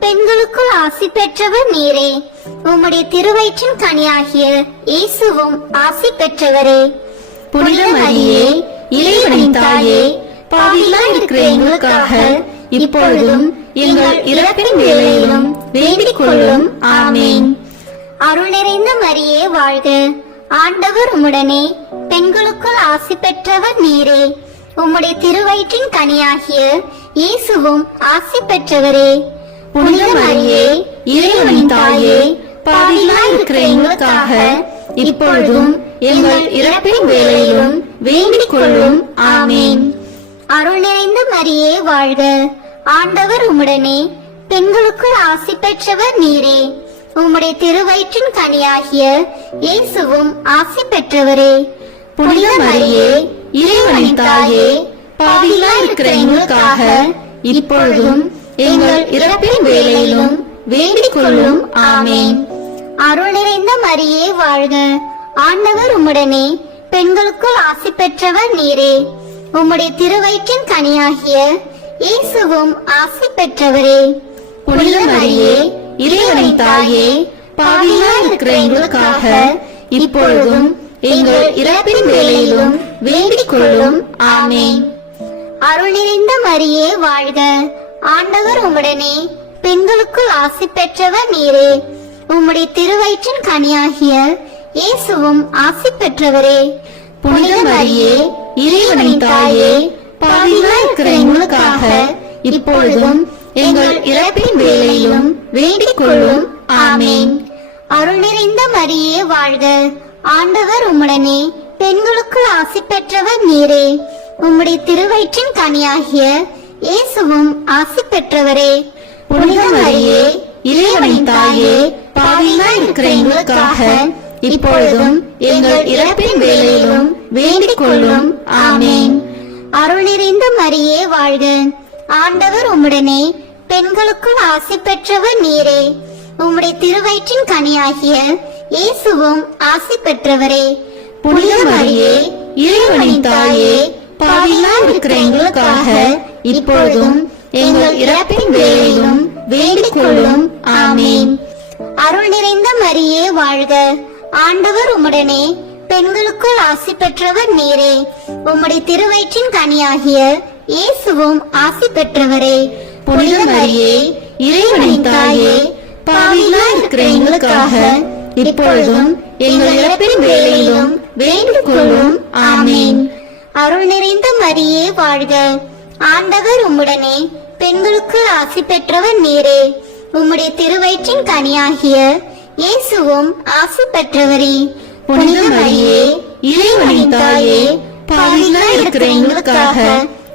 பெண்களுக்குள் ஆசி பெற்றவர் நீரே. உம்முடைய திருவயிற்றின் கனியாகிய இயேசுவும் ஆசி பெற்றவரே. புனித மரியே இறைவனின் தாயே, பாவிகளாய் இருக்கிற எங்களுக்காக இப்பொழுதும் எங்கள் இறப்பின் வேளையிலும் வேண்டிக் கொள்ளும். ஆமேன். அருள் நிறைந்த மரியே வாழ்க. ஆண்டவர் உம்முடனே, பெண்களுக்குள் ஆசி பெற்றவர் நீரே. உம்முடைய திருவயிற்றின் கனியாகிய இயேசுவும் ஆசி பெற்றவரே. புனித மரியே இறைவனின் தாயே, பாவிகளாய் இருக்கிற எங்களுக்காக இப்பொழுதும் எங்கள் இறப்பின் வேளையிலும் வேண்டிக் கொள்ளும். ஆமேன். அருள் நிறைந்த மரியே வாழ்க. ஆண்டவர் உம்முடனே, பெண்களுக்குள் ஆசி பெற்றவர் நீரே. உம்முடைய திருவயிற்றின் கனியாகிய இயேசுவும் ஆசி பெற்றவரே. புனித மரியே இறைவனின் தாயே, பாவிகளாய் இருக்கிற எங்களுக்காக இப்பொழுதும் எங்கள் இறப்பின் வேளையிலும் வேண்டிக் கொள்ளும். ஆமேன். அருள் நிறைந்த மரியே வாழ்க. ஆண்டவர் உம்முடனே, பெண்களுக்குள் ஆசி பெற்றவர் நீரே. உம்முடைய திருவயிற்றின் கனியாகிய இயேசுவும் ஆசி பெற்றவரே. புனித மரியே இறைவனின் தாயே, பாவிகளாய் இருக்கிற எங்களுக்காக இப்பொழுதும் எங்கள் இறப்பின் வேளையிலும் வேண்டிக் கொள்ளும். ஆமேன். அருள் நிறைந்த மரியே வாழ்க. ஆண்டவர் உம்முடனே, பெண்களுக்குள் ஆசி பெற்றவர் நீரே. உம்முடைய திருவயிற்றின் கனியாகிய இயேசுவும் ஆசி பெற்றவரே. புனித மரியே இறைவனின் தாயே, பாவிகளாய் இருக்கிற எங்களுக்காக இப்பொழுதும் எங்கள் இறப்பின் வேளையிலும் வேண்டிக் கொள்ளும். ஆமேன். அருள் நிறைந்த மரியே வாழ்க. ஆண்டவர் உம்முடனே, பெண்களுக்குள் ஆசி பெற்றவர் நீரே. உம்முடைய திருவயிற்றின் கனியாகிய இயேசுவும் ஆசி பெற்றவரே. புனித மரியே இறைவனின் தாயே, பாவிகளாய் இருக்கிற எங்களுக்காக இப்பொழுதும் எங்கள் இறப்பின் வேளையிலும் வேண்டிக் கொள்ளும். ஆமேன். அருள் நிறைந்த மரியே வாழ்க, ஆண்டவர் உம்முடனே, பெண்களுக்குள் ஆசி பெற்றவர் நீரே. உம்முடைய திருவயிற்றின் கனியாகிய இயேசுவும் ஆசி பெற்றவரே. புனித மரியே, இறைவனின் தாயே, பாவிகளாய் இருக்கிற எங்களுக்காக இப்பொழுதும் எங்கள் இறப்பின் வேளையிலும் வேண்டிக் கொள்ளும். ஆமேன். அருள் நிறைந்த மரியே வாழ்க, ஆண்டவர் உம்முடனே, பெண்களுக்குள் ஆசி பெற்றவர் நீரே. உம்முடைய திருவயிற்றின் கனியாகிய இயேசுவும் ஆசி பெற்றவரே. புனித மரியே, இறைவனின் தாயே, பாவிகளாய் இருக்கிற எங்களுக்காக இப்பொழுதும் எங்கள் இறப்பின் வேளையிலும் வேண்டிக் கொள்ளும். ஆமேன். அருள் நிறைந்த மரியே வாழ்க, ஆண்டவர் உம்முடனே, பெண்களுக்குள் ஆசி பெற்றவர் நீரே. உம்முடைய திருவயிற்றின் கனியாகிய இயேசுவும் ஆசி பெற்றவரே. புனித மரியே, இறைவனின் தாயே, பாவிகளாய் இருக்கிற எங்களுக்காக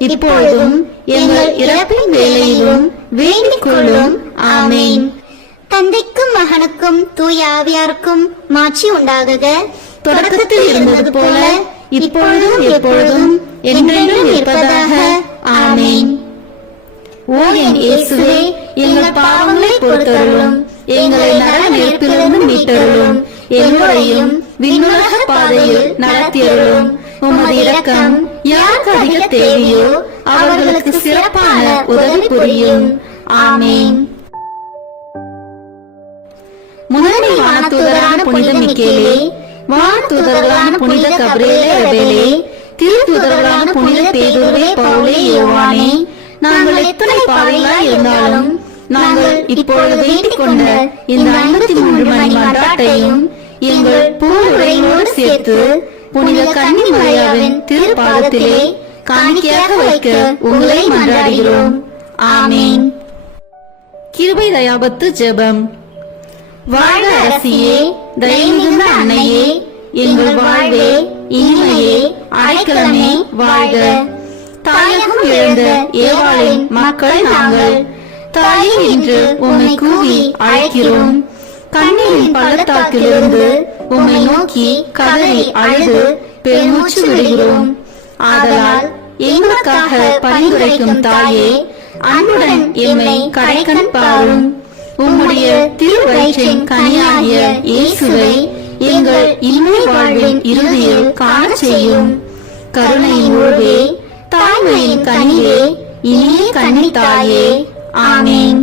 இப்பொழுதும் எங்கள் இறப்பின் வேளையிலும் வேண்டிக் கொள்ளும். ஆமேன். தந்தைக்கும் மகனுக்கும் தூய ஆவியாருக்கும் மாட்சி உண்டாகுக. தொடக்கத்தில் இருந்தது போல இப்பொழுதும் எப்பொழுதும் என்றென்றும் இருப்பதாக. ஆமேன். ஓ என் இயேசுவே, எங்கள் பாவங்களை பொறுத்தருளும், எங்களை நரக நெருப்பிலிருந்து மீட்டருளும், எல்லோரையும் விண்ணுலக பாதையில் நடத்தியருளும். உமது இரக்கம் யாருக்கு அதிக தேவையோ அவர்களுக்கு சிறப்பான உதவி புரியும். ஆமேன். முதன்மை வானதூதரான புனித மிக்கேலே, வானதூதர்களான புனித கபிரியேலே, ரபேலே, திருத்தூதர்களான புனித பேதுருவே, பவுலே, யோவானே, நாங்கள் எத்தனை பாவிகளாய் இருந்தாலும் நாங்கள் இப்பொழுது வேண்டிக் கொண்ட இந்த 53 மணி மன்றாட்டையும் எங்கள் பூவுரையோடு சேர்த்து புனித கன்னி மரியாவின் திருப்பாதத்திலே காணிக்கையாக வைக்க உங்களை மன்றாடுகிறோம். ஆமேன். கிருபை தயாபத்து ஜெபம். வாழ்க அரசியே, தயமிகுந்த அன்னையே, எங்கள் வாழ்வே, இனிமையே, அடைக்கலமே, வாழ்க. தாயகம் இழந்த ஏவாளின் மக்கள் நாங்கள், தாயே என்று உம்மை கூவி அழைக்கிறோம். கண்ணீரின் பள்ளத்தாக்கிலிருந்து உம்மை நோக்கி கதறி அழுது பெருமூச்சு விடுகிறோம். ஆதலால் எங்களுக்காக பரிந்துரைக்கும் தாயே, அன்புடன் எம்மை கடைக்கண் பாரும். உம்முடைய திருவயிற்றின் கனியாகிய இயேசுவை எங்கள் இன்மை வாழ்வின் இறுதியில் காண செய்யும். கருணையின் உருவே, தாய்மையின் கனியே, இனிய கன்னி தாயே. ஆமேன்.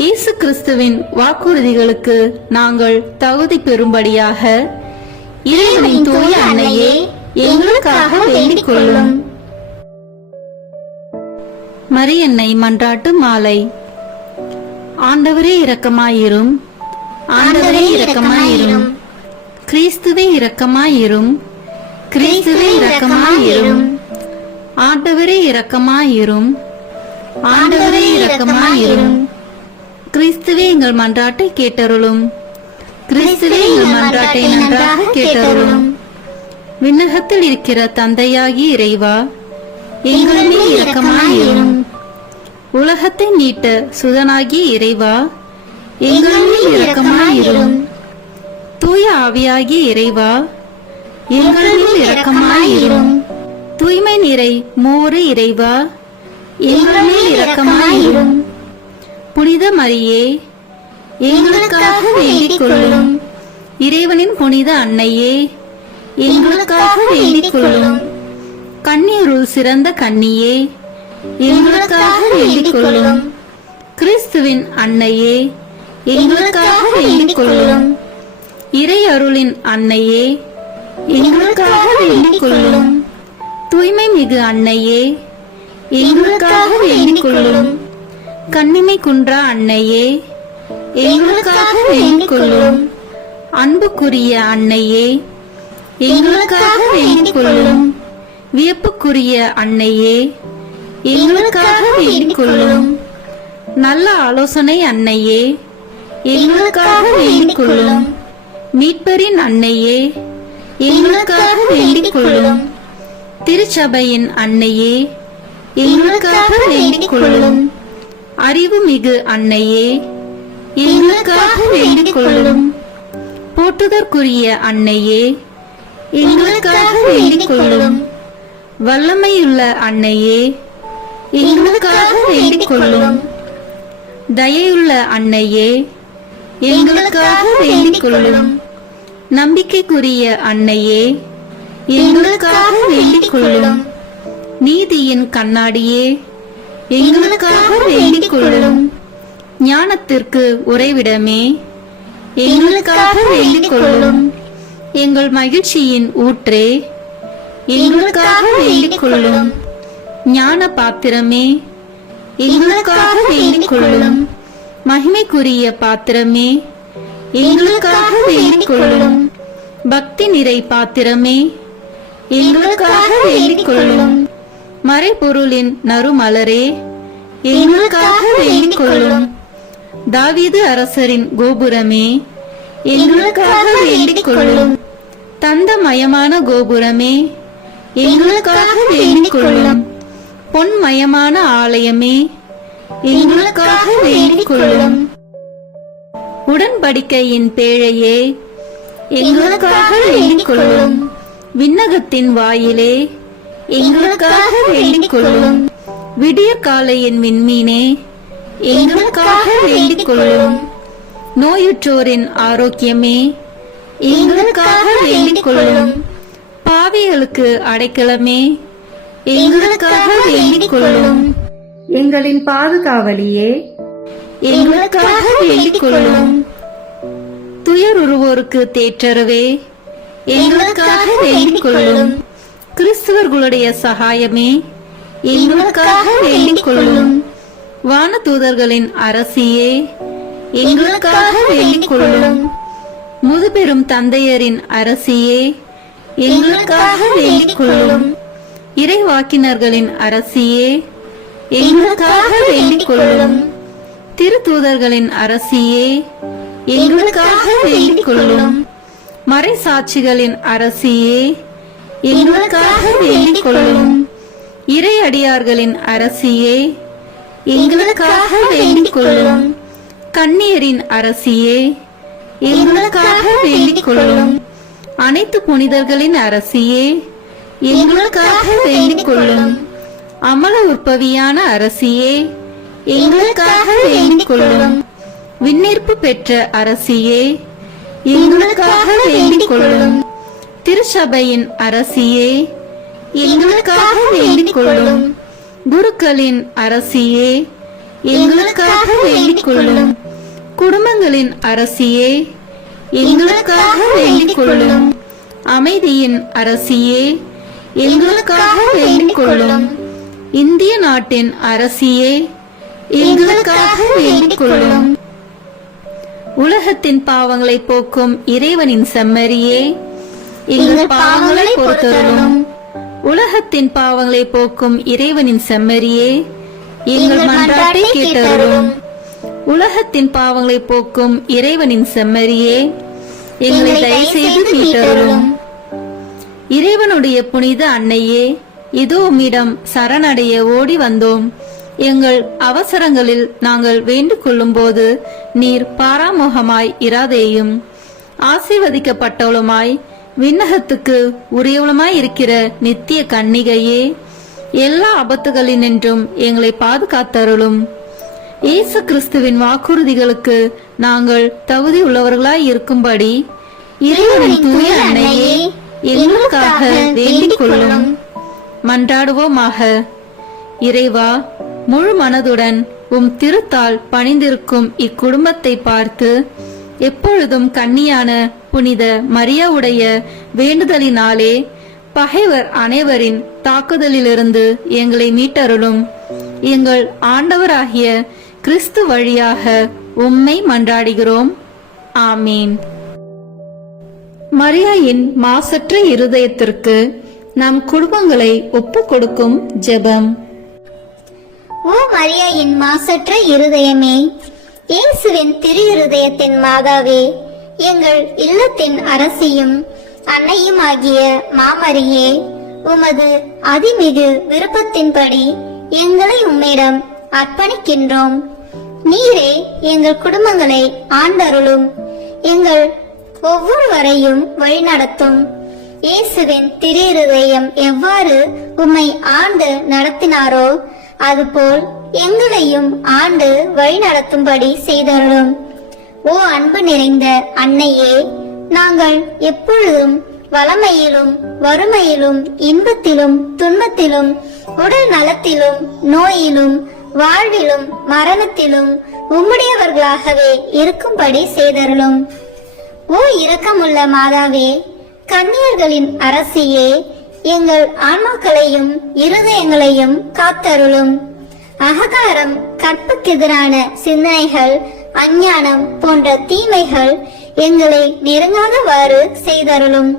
இயேசு கிறிஸ்துவின் வாக்குறுதிகளுக்கு நாங்கள் தகுதி பெறும்படியாக இறைவனின் தூய அன்னையே, எங்களுக்காக வேண்டிக் கொள்ளும். மரியன்னை மன்றாட்டு மாலை. ஆண்டவரே இரக்கமாயிரும், ஆண்டவரே இரக்கமாயிரும், கிறிஸ்துவே இரக்கமாயிரும், கிறிஸ்துவே இரக்கமாயிரும், ஆண்டவரே இரக்கமாயிரும், ஆண்டவரே இரக்கமாயிரும், கிறிஸ்துவே எங்கள் மன்றாட்டை கேட்டருளும், கிறிஸ்துவே எங்கள் மன்றாட்டை நன்றாக கேட்டருளும். விண்ணகத்தில் இருக்கிற தந்தையாகி இறைவா, எங்கள் மேல் இரக்கமாயிரும். உலகத்தை மீட்ட சுதனாகிய இறைவா, எங்கள் மேல் இரக்கமாயிரும். தூய ஆவியாகிய இறைவா, எங்கள் மேல் இரக்கமாயிரும். தூய்மை நிறை மூவரு இறைவா, எங்கள் மேல் இரக்கமாயிரும். புனித மரியே, எங்களுக்காக வேண்டிக் கொள்ளும். இறைவனின் புனித அன்னையே, எங்களுக்காக வேண்டிக் கொள்ளும். கன்னியருள் சிறந்த கன்னியே, எங்களுக்காக வேண்டிக் கொள்ளும். கிறிஸ்துவின் அன்னையே, எங்களுக்காக வேண்டிக் கொள்ளும். இறை அருளின் அன்னையே, எங்களுக்காக வேண்டிக் கொள்ளும். தூய்மை மிகு அன்னையே, எங்களுக்காக வேண்டிக் கொள்ளும். கன்னிமை குன்றா அன்னையே, எங்களுக்காக வேண்டிக் கொள்ளும். அன்புக்குரிய அன்னையே, எங்களுக்காக வேண்டிக் கொள்ளும். வியப்புக்குரிய அன்னையே, எங்களுக்காக வேண்டிக் கொள்ளும். நல்ல ஆலோசனை அன்னையே, எங்களுக்காக வேண்டிக் கொள்ளும். மீட்பரின் அன்னையே, எங்களுக்காக வேண்டிக் கொள்ளும். திருச்சபையின் அன்னையே, எங்களுக்காக வேண்டிக் கொள்ளும். அறிவு மிகு அன்னையே, எங்களுக்காக வேண்டிக் கொள்ளும். போற்றுதற்குரிய அன்னையே, எங்களுக்காக வேண்டிக் கொள்ளும். வல்லமையுள்ள அன்னையே, எங்களுக்காக வேண்டிக் கொள்ளும். தயையுள்ள அன்னையே, எங்களுக்காக வேண்டிக் கொள்ளும். நம்பிக்கைக்குரிய அன்னையே, எங்களுக்காக வேண்டிக் கொள்ளும். நீதியின் கண்ணாடியே, எங்களுக்காக வேண்டிக் கொள்ளும். ஞானத்திற்கு உறைவிடமே, எங்களுக்காக வேண்டிக் கொள்ளும். எங்கள் மகிழ்ச்சியின் ஊற்றே, எங்களுக்காக வேண்டிக் கொள்ளும். ஞான பாத்திரமே, எங்களுக்காக வேண்டிக் கொள்ளும். மகிமைக்குரிய பாத்திரமே, எங்களுக்காக வேண்டிக் கொள்ளும். பக்தி நிறை பாத்திரமே, எங்களுக்காக வேண்டிக் கொள்ளும். மறைபொருளின் நறுமலரே, எங்களுக்காக வேண்டிக் கொள்ளும். தாவீது அரசரின் கோபுரமே, எங்களுக்காக வேண்டிக் கொள்ளும். தந்தமயமான கோபுரமே, எங்களுக்காக வேண்டிக் கொள்ளும். பொன்மயமான ஆலயமே, எங்களுக்காக வேண்டிக் கொள்ளும். உடன்படிக்கையின் பேழையே, எங்களுக்காக வேண்டிக் கொள்ளும். விண்ணகத்தின் வாயிலே, எங்களுக்காக வேண்டிக் கொள்ளும். விடியற் காலையின் விண்மீனே, எங்களுக்காக வேண்டிக் கொள்ளும். நோயுற்றோரின் ஆரோக்கியமே, எங்களுக்காக வேண்டிக் கொள்ளும். பாவிகளுக்கு அடைக்கலமே, எங்களுக்காக வேண்டிக் கொள்ளும். எங்களின் பாதுகாவலியே, எங்களுக்காக வேண்டிக் கொள்ளும். துயருருவோருக்கு தேற்றரவே, எங்களுக்காக வேண்டிக் கொள்ளும். கிறிஸ்துவர்களுடைய சகாயமே, எங்களுக்காக வேண்டிக் கொள்ளும். வானதூதர்களின் அரசியே, எங்களுக்காக வேண்டிக் கொள்ளும். முதுபெரும் தந்தையரின் அரசியே, எங்களுக்காக வேண்டிக் கொள்ளும். இறைவாக்கினர்களின் அரசியே, எங்களுக்காக வேண்டிக் கொள்ளும். திருத்தூதர்களின் அரசியே, எங்களுக்காக வேண்டிக் கொள்ளும். மறைசாட்சிகளின் அரசியே, எங்களுக்காக வேண்டிக் கொள்ளும். இறை அடியார்களின் அரசியே, எங்களுக்காக வேண்டிக் கொள்ளும். கன்னியரின் அரசியே, எங்களுக்காக வேண்டிக் கொள்ளும். அனைத்து புனிதர்களின் அரசியே, எங்களுக்காக வேண்டிக் கொள்ளும். அமல உற்பவியான அரசியே, எங்களுக்காக வேண்டிக் கொள்ளும். விண்ணேற்பு பெற்ற அரசியே, எங்களுக்காக வேண்டிக் கொள்ளும். திருச்சபையின் அரசியே, எங்களுக்காக வேண்டிக் கொள்ளும். குருக்களின் அரசியே, எங்களுக்காக வேண்டிக் கொள்ளும். குடும்பங்களின் அரசியே, எங்களுக்காக வேண்டிக் கொள்ளும். அமைதியின் அரசியே, எங்களுக்காக வேண்டிக் கொள்ளும். இந்திய நாட்டின் அரசியே, எங்களுக்காக வேண்டிக் கொள்ளும். உலகத்தின் பாவங்களை போக்கும் இறைவனின் செம்மறியே, எங்கள் பாவங்களை பொறுத்தருளும். உலகத்தின் பாவங்களை போக்கும் இறைவனின் செம்மறியே, எங்கள் மன்றாட்டை கேட்டருளும். உலகத்தின் பாவங்களை போக்கும் இறைவனின் செம்மறியே, எங்களை தயவுசெய்து மீட்டருளும். இறைவனுடைய புனித அன்னையே, இதோ உம்மிடம் சரணடைய ஓடி வந்தோம். எங்கள் அவசரங்களில் நாங்கள் வேண்டிக் கொள்ளும் போது நீர் பாராமுகமாய் இராதேயும். ஆசீர்வதிக்கப்பட்டவளுமாய் விண்ணகத்துக்கு உரியவளுமாய் இருக்கிற நித்திய கன்னிகையே, எல்லா ஆபத்துகளினின்றும் எங்களை பாதுகாத்தருளும். இயேசு கிறிஸ்துவின் வாக்குறுதிகளுக்கு நாங்கள் தகுதி உள்ளவர்களாய் இருக்கும்படி இறைவனின் தூய அன்னையே, எங்களுக்காக வேண்டிக் கொள்ளும். மன்றாடுவோமாக. இறைவா, முழு மனதுடன் உம் திருத்தால் பணிந்திருக்கும் இக்குடும்பத்தை பார்த்து எப்பொழுதும் கன்னியான புனித மரியாவுடைய வேண்டுதலினாலே பகைவர் அனைவரின் தாக்குதலிலிருந்து எங்களை மீட்டருளும். எங்கள் ஆண்டவராகிய கிறிஸ்து வழியாக உம்மை மன்றாடுகிறோம். ஆமீன். மரியாயின் மாசற்ற இருதயத்திற்கு நம் குடும்பங்களை ஒப்புக் கொடுக்கும் ஜெபம். ஓ மரியாயின் மாசற்ற இருதயமே, இயேசுவின் திரு இருதயத்தின் மாதாவே, எங்கள் இல்லத்தின் அரசியும் அன்னையும் ஆகிய மாமரியே, உமது அதிமிகு விருப்பத்தின்படி எங்களை உம்மிடம் அர்ப்பணிக்கின்றோம். நீரே எங்கள் குடும்பங்களை ஆண்டருளும், எங்கள் ஒவ்வொருவரையும் வழிநடத்தும். இயேசுவின் திரு இருதயம் எவ்வாறு உம்மை ஆண்டு நடத்தினாரோ அதுபோல் எங்களையும் ஆண்டு வழிநடத்தும்படி செய்தருளும். ஓ அன்பு நிறைந்த அன்னையே, நாங்கள் எப்பொழுதும் வளமையிலும் வறுமையிலும் இன்பத்திலும் துன்பத்திலும் உடல் நலத்திலும் நோயிலும் வாழ்விலும் மரணத்திலும் உம்முடையவர்களாகவே இருக்கும்படி செய்தருளும். ஓ இரக்கமுள்ள மாதாவே, கன்னியர்களின் அரசியே, எங்கள் ஆன்மாக்களையும் இருதயங்களையும் காத்தருளும். அகங்காரம், கற்புக்கெதிரான சிந்தனைகள், அஞ்ஞானம் போன்ற தீமைகள் எங்களை நெருங்காதவாறு செய்தருளும்.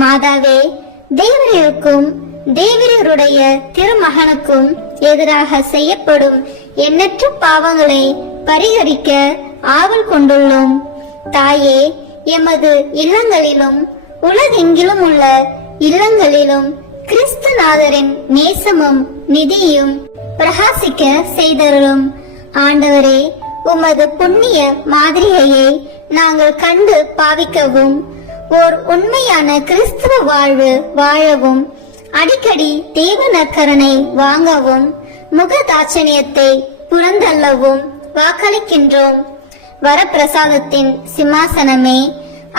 மாதாவே, தேவரீருக்கும் தேவரீருடைய திருமகனுக்கும் எதிராக செய்யப்படும் எண்ணற்ற பாவங்களை பரிகரிக்க ஆவல் கொண்டுள்ளோம். தாயே, எமது இல்லங்களிலும் உலகெங்கிலும் உள்ள இல்லங்களிலும் கிறிஸ்துநாதரின் நேசமும் நிதியும் பிரகாசிக்க செய்தருளும். ஆண்டவரே, உமது புண்ணிய மாதிரியையை நாங்கள் கண்டு பாவிக்கவும், ஓர் உண்மையான கிறிஸ்துவ வாழ்வு வாழவும், அடிக்கடி தேவ நற்கருணை வாங்கவும், முகதாட்சணியத்தை புறந்தள்ளவும் வாக்களிக்கின்றோம். வரப்பிரசாதத்தின் சிம்மாசனமே,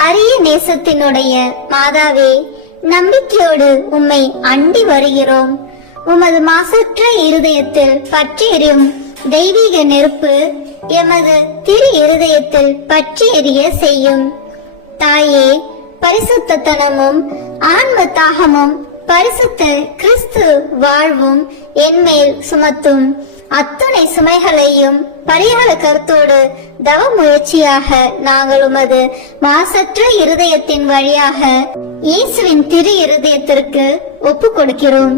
அரிய நேசத்தினுடைய மாதாவே, நம்பிக்கையோடு உம்மை அண்டி வருகிறோம். உமது மாசற்ற இருதயத்தில் பற்றி எரியும் தெய்வீக நெருப்பு எமது திரு இருதயத்தில் பற்றி எரிய செய்யும். தாயே, பரிசுத்தனமும் ஆன்ம தாகமும் பரிசுத்த கிறிஸ்து வாழ்வும் என்மேல் சுமத்தும். அத்துணை சுமைகளையும் பரிகார கருத்தோடு தவ முயற்சியாக நாங்கள் உமது மாசற்ற இருதயத்தின் வழியாக இயேசுவின் திரு இருதயத்திற்கு ஒப்பு கொடுக்கிறோம்.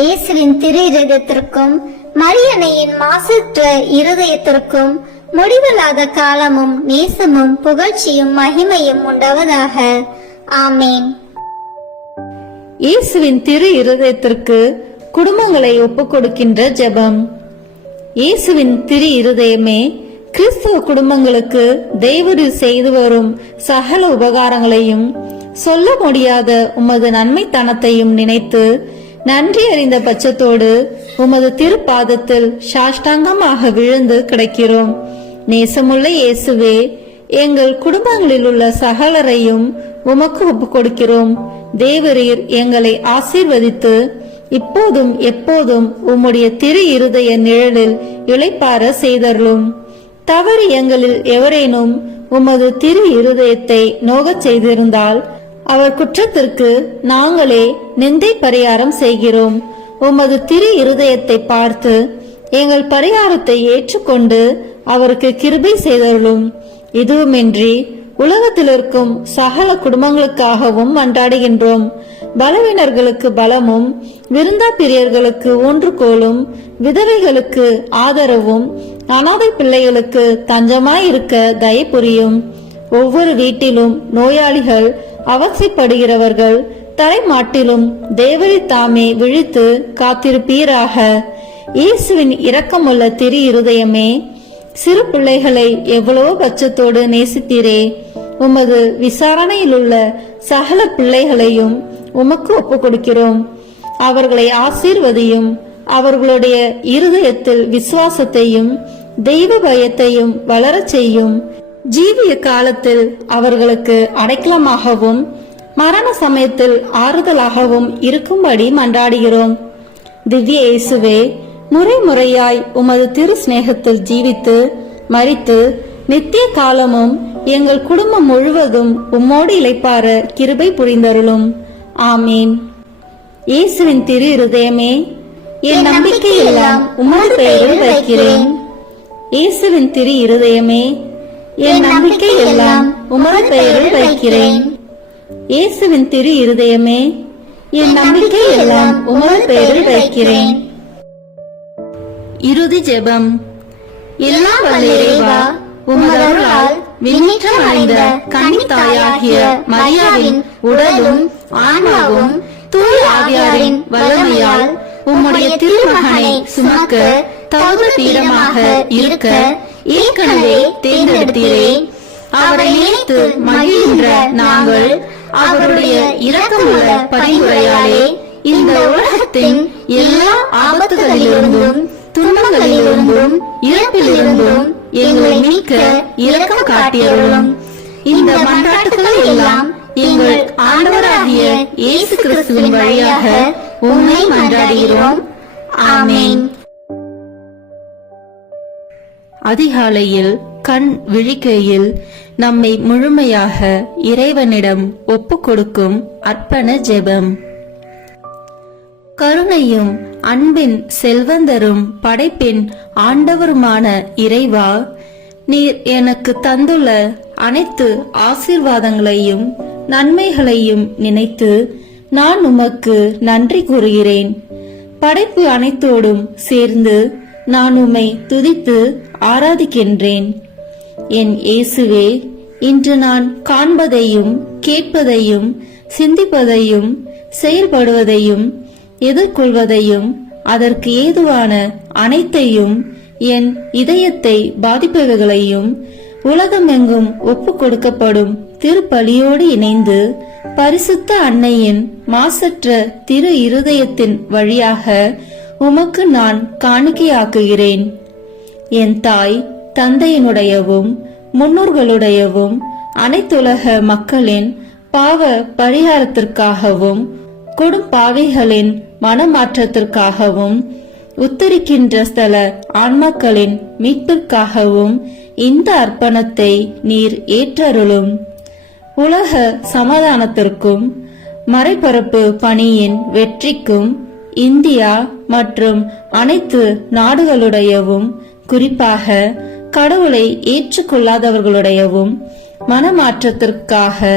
இயேசுவின் திரு இருதயத்திற்கும் மரியன்னையின் மாசற்ற இருதயத்திற்கும் முடிவில்லாத காலமும் நேசமும் புகழ்ச்சியும் மகிமையும் உண்டாவதாக. ஆமேன். இயேசுவின் திரு இருதயத்திற்கு குடும்பங்களை ஒப்புக் கொடுக்கின்ற ஜெபம். இயேசுவின் திரு இருதயமே, கிறிஸ்தவ குடும்பங்களுக்கு தேவரீர் செய்து வரும் சகல உபகாரங்களையும் சொல்ல முடியாத உமது நன்மைத்தனத்தையும் நினைத்து நன்றி அறிந்த பட்சத்தோடு உமது திருப்பாதத்தில் சாஷ்டாங்கமாக விழுந்து கிடக்கிறோம். நேசமுள்ள இயேசுவே, எங்கள் குடும்பங்களில் உள்ள சகலரையும் உமக்கு ஒப்புக் கொடுக்கிறோம். தேவரீர் எங்களை ஆசீர்வதித்து இப்போதும் எப்போதும் உம்முடைய திரு இருதய நிழலில் இளைப்பார செய்தருளும். தவறு எங்களில் எவரேனும் உமது திரு இருதயத்தை நோகச் செய்திருந்தால் அவர் குற்றத்திற்கு நாங்களே நிந்தை பரிகாரம் செய்கிறோம். உமது திரு இருதயத்தை பார்த்து எங்கள் பரிகாரத்தை ஏற்றுக்கொண்டு அவருக்கு கிருபை செய்தருளும். இதுவுமின்றி உலகத்தில் இருக்கும் சகல குடும்பங்களுக்காகவும் மன்றாடுகின்றோம். பலவீனர்களுக்கு பலமும், விருந்தா பிரியர்களுக்கு ஊன்றுகோலும், விதவைகளுக்கு ஆதரவும், அனாதை பிள்ளைகளுக்கு தஞ்சமாயிருக்க தயை புரியும். ஒவ்வொரு வீட்டிலும் நோயாளிகள், அவசியப்படுகிறவர்கள் தலைமாட்டிலும் தேவரை தாமே விழித்து காத்திருப்பீராக. இயேசுவின் இரக்கமுள்ள திரு இருதயமே, சிறு பிள்ளைகளை எவ்வளவோ பட்சத்தோடு நேசித்தீரே. உமது விசாரணையில் உள்ள சகல பிள்ளைகளையும் உமக்கு ஒப்புக் கொடுக்கிறோம். அவர்களை ஆசீர்வதியும். அவர்களுடைய இருதயத்தில் விசுவாசத்தையும் தெய்வ பயத்தையும் வளரச் செய்யும். ஜீவிய காலத்தில் அவர்களுக்கு அடைக்கலமாகவும் மரண சமயத்தில் ஆறுதலாகவும் இருக்கும்படி மன்றாடுகிறோம். திவ்ய இயேசுவே, முறைமுறையாய் உமது திரு சிநேகத்தில் ஜீவித்து மரித்து நித்திய காலமும் எங்கள் குடும்பம் முழுவதும் உம்மோடு இளைப்பார கிருபை புரிந்தருளும். ஆமீன். இயேசுவின் திரு இருதயமே, என் நம்பிக்கை எல்லாம் உமது பெயரில் வைக்கிறேன். இயேசுவின் திரு இருதயமே, என் நம்பிக்கை எல்லாம் உமது பெயரில் வைக்கிறேன். இயேசுவின் திரு இருதயமே, என் நம்பிக்கை எல்லாம் உமது பெயரில் வைக்கிறேன். இறுதி ஜெபம். எல்லாம் வல்ல இறைவா, உமதருளால் விண்ணேற்றம் அடைந்த கன்னித்தாயாகிய மரியாவின் உடலும் ஆன்மாவும் தூய ஆவியாரின் வல்லமையால் உம்முடைய திருமகனை சுமக்க தகுந்த பீடமாக இருக்க ஏற்கனவே தேர்ந்தெடுத்தீரே. அவரை நினைத்து மகிழ்கின்ற நாங்கள் அவருடைய இரக்கமுள்ள பரிந்துரையாலே இந்த உலகத்தின் எல்லா ஆபத்துகளிலிருந்தும் துன்பங்களிலிருந்தும் இறப்பிலிருந்தும் எங்களை மீட்க இரக்கம் காட்டியருளும். இந்த மன்றாட்டுக்களை எல்லாம் எங்கள் ஆண்டவராகிய இயேசு கிறிஸ்துவின் வழியாக உம்மை மன்றாடுகிறோம். ஆமென். அதிகாலையில் கண் விழிக்கையில் நம்மை முழுமையாக இறைவனிடம் ஒப்புக் கொடுக்கும் அர்ப்பண ஜெபம். கருணையும் அன்பின் செல்வந்தரும் படைப்பின் ஆண்டவருமான இறைவா, நீர் எனக்கு தந்துள்ள அனைத்து ஆசீர்வாதங்களையும் நன்மைகளையும் நினைத்து நான் உமக்கு நன்றி கூறுகிறேன். படைப்பு அனைத்தோடும் சேர்ந்து நான் உம்மை துதித்து ஆராதிக்கின்றேன். என் இயேசுவே, இன்று நான் காண்பதையும் கேட்பதையும் சிந்திப்பதையும் செயல்படுவதையும் எதிர்கொள்வதையும் அதற்கு ஏதுவான அனைத்தையும் என் இதயத்தை பாதிப்பவைகளையும் உலகமெங்கும் ஒப்புக் கொடுக்கப்படும் திருப்பலியோடு இணைந்து பரிசுத்த அன்னையின் மாசற்ற திரு இருதயத்தின் வழியாக உமக்கு நான் காணிக்கையாக்குகிறேன். என் தாய் தந்தையினுடையவும் முன்னோர்களுடையவும் அனைத்துலக மக்களின் பாவ பரிகாரத்திற்காகவும் கொடும்பாவிகளின் மனமாற்றத்திற்காகவும் உத்தரிக்கின்ற ஸ்தல ஆன்மாக்களின் மீட்பிற்காகவும் இந்த அர்ப்பணத்தை நீர் ஏற்றருளும். உலக சமாதானத்திற்கும் மறைபரப்பு பணியின் வெற்றிக்கும் இந்தியா மற்றும் அனைத்து நாடுகளுடையவும் குறிப்பாக கடவுளை ஏற்றுக்கொள்ளாதவர்களுடையவும் மனமாற்றத்திற்காக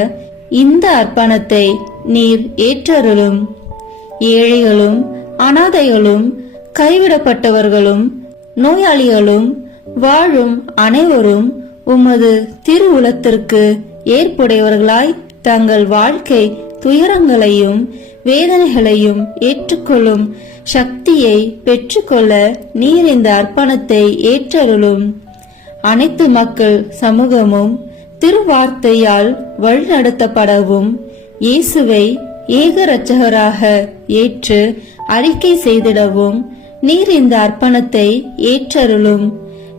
இந்த அர்ப்பணத்தை நீர் ஏற்றருளும். ஏழைகளும் அனாதைகளும் கைவிடப்பட்டவர்களும் நோயாளிகளும் வாழும் அனைவரும் உமது திருவுளத்திற்கு ஏற்புடையவர்களாய் தங்கள் வாழ்க்கை துயரங்களையும் வேதனைகளையும் ஏற்றுக்கொள்ளும் சக்தியை பெற்றுக்கொள்ள நீர் இந்த அர்ப்பணத்தை ஏற்றருளும். அனைத்து மக்கள் சமூகமும் திருவார்த்தையால் வழிநடத்தப்படவும் இயேசுவை ஏக இரட்சகராக ஏற்று அறிக்கை செய்திடவும் நீர் இந்த அர்ப்பணத்தை ஏற்றருளும்.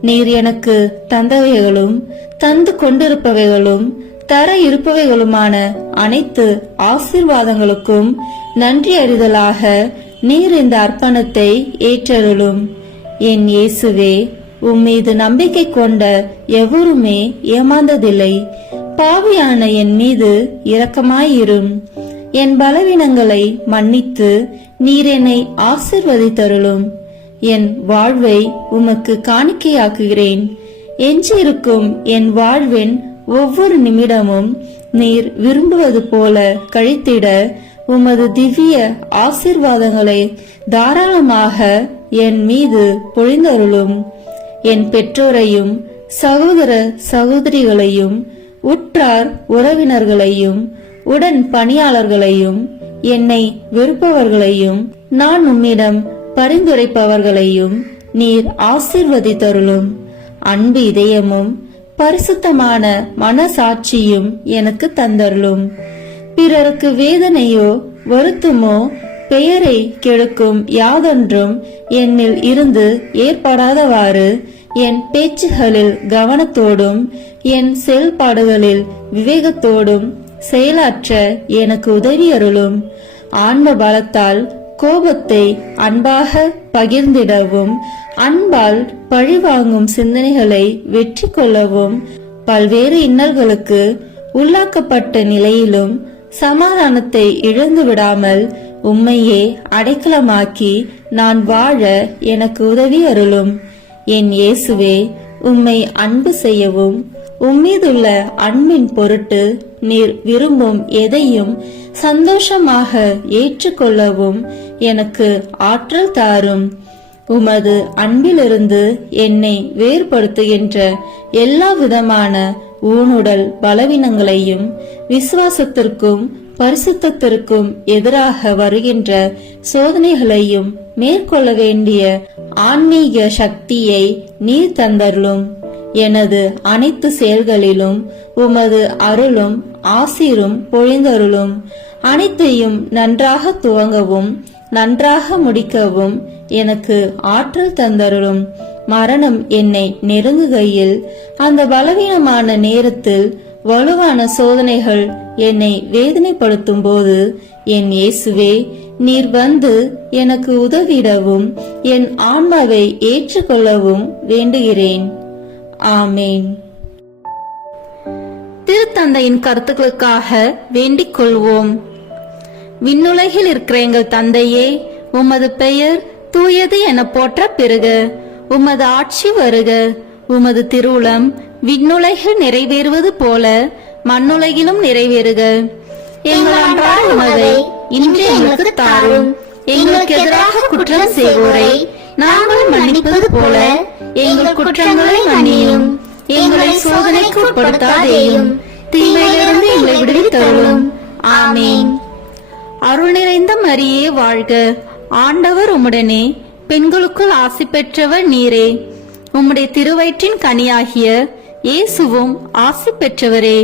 நீர் எனக்கு தந்தவைகளும் தந்து கொண்டிருப்பவைகளும் தர இருப்பவைகளுமான அனைத்து ஆசீர்வாதங்களுக்கும் நன்றி அறிதலாக நீர் இந்த அர்ப்பணத்தை ஏற்றருளும். என் இயேசுவே, உம்மீது நம்பிக்கை கொண்ட எவருமே ஏமாந்ததில்லை. பாவியான என் மீது இரக்கமாயிரும். என் பலவீனங்களை மன்னித்து நீர் என்னை ஆசீர்வதித்தருளும். என் வாழ்வை உமக்கு காணிக்கையாக்குகிறேன். எஞ்சியிருக்கும் என் வாழ்வின் ஒவ்வொரு நிமிடமும் நீர் விரும்புவது போல கழித்திட உமது திவ்ய ஆசீர்வாதங்களை தாராளமாக என் மீது பொழிந்தருளும். என் பெற்றோரையும் சகோதர சகோதரிகளையும் உற்றார் உறவினர்களையும் உடன் பணியாளர்களையும் என்னை வெறுப்பவர்களையும் நான் உம்மிடம் பரிந்துரைப்பவர்களையும் நீர் ஆசீர்வதித்தருளும். அன்பு இதயமும் பரிசுத்தமான மனசாட்சியும் எனக்கு தந்தருளும். பிறருக்கு வேதனையோ வருத்தமோ பெயரை கெடுக்கும் யாதொன்றும் என்னில் இருந்து ஏற்படாதவாறு என் பேச்சுகளில் கவனத்தோடும் என் செயல்பாடுகளில் விவேகத்தோடும் செயலாற்ற எனக்கு உதவி அருளும். ஆன்ம பலத்தால் கோபத்தை அன்பாக பகிர்ந்திடவும் அன்பால் பழிவாங்கும் சிந்தனைகளை வெற்றி கொள்ளவும் பல்வேறு இன்னல்களுக்கு உள்ளாக்கப்பட்ட நிலையிலும் சமாதானத்தை இழந்து விடாமல் உம்மையே அடைக்கலமாக்கி நான் வாழ எனக்கு உதவி அருளும். என் இயேசுவே, உம்மை அன்பு செய்யவும் உம்மீதுள்ள அன்பின் பொருட்டு நீர் விரும்பும் எதையும் சந்தோஷமாக ஏற்றுக்கொள்ளவும் எனக்கு ஆற்றல் தாரும். உமது அன்பிலிருந்து என்னை வேறுபடுத்துகின்ற எல்லா விதமான ஊனுடல் பலவீனங்களையும் விசுவாசத்திற்கும் பரிசுத்தத்திற்கும் எதிராக வருகின்ற சோதனைகளையும் மேற்கொள்ள வேண்டிய ஆன்மீக சக்தியை நீர் தந்தருளும். எனது அனைத்து செயல்களிலும் உமது அருளும் ஆசீரும் பொழிந்தருளும். அனைத்தையும் நன்றாக துவங்கவும் நன்றாக முடிக்கவும் எனக்கு ஆற்றல் தந்தருளும். மரணம் என்னை நெருங்குகையில், அந்த பலவீனமான நேரத்தில் வலுவான சோதனைகள் என்னை வேதனைப்படுத்தும் போது, என் இயேசுவே, நீர் வந்து எனக்கு உதவிடவும் என் ஆன்மாவை ஏற்றுக்கொள்ளவும் வேண்டுகிறேன். ஆமேன். திருத்தந்தையின் கருத்துக்களுக்காக வேண்டிக் கொள்வோம். விண்ணுலகில் இருக்கிற எங்கள் தந்தையே, உமது பெயர் தூயது என போற்ற பெறுக. உமது ஆட்சி வருக. உமது திருவுளம் விண்ணுலகில் நிறைவேறுவது போல மண்ணுலகிலும் நிறைவேறுக. எங்கள் அன்றாட உணவை இன்று எங்களுக்கு தாரும். எங்களுக்கு எதிராக குற்றம் செய்வோரை நாங்கள் மன்னிப்பது போல எங்கள் குற்றங்களை மன்னியும். எங்களை சோதனைக்கு உட்படுத்தாதேயும், தீமையிலிருந்து எங்களை விடுவித்தருளும். ஆமேன். அருள் நிறைந்த மரியே வாழ்க. ஆண்டவர் உம்முடனே, பெண்களுக்குள் ஆசி பெற்றவர் நீரே. உம்முடைய திருவயிற்றின் கனியாகிய இயேசுவும் ஆசி பெற்றவரே.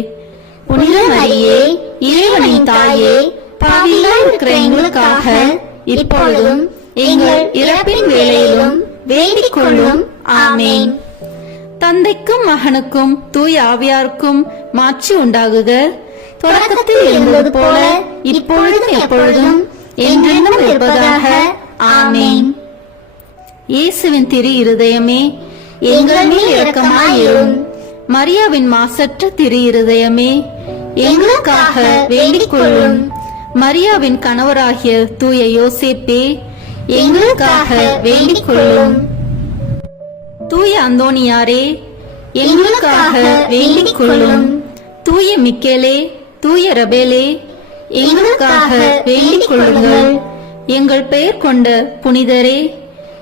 புனித மரியே, இறைவனின் தாயே, பாவிகளாய் இருக்கிற எங்களுக்காக இப்பொழுதும் எங்கள் இறப்பின் வேளையிலும் வேண்டிக் கொள்ளும். ஆமேன். தந்தைக்கும் மகனுக்கும் தூய ஆவியாருக்கும் மாட்சி உண்டாகுக. தொடக்கத்தில் இருந்தது போல இப்பொழுதும் எப்பொழுதும் என்றென்றும் இருப்பதாக. ஆமேன். இயேசுவின் திரு இருதயமே, எங்கள் மேல் இரக்கமாயிரும். மரியாவின் மாசற்ற திரு இருதயமே, எங்களுக்காக வேண்டிக் கொள்ளும். மரியாவின் கணவராகிய தூய யோசேப்பே, எங்களுக்காக வேண்டிக் கொள்ளும். தூய அந்தோனியாரே, எங்களுக்காக வேண்டிக் கொள்ளும். தூய மிக்கேலே, தூய ரபேலே, எங்களுக்காக வேண்டிக் கொள்ளுங்கள். எங்கள் பெயர் கொண்ட புனிதரே,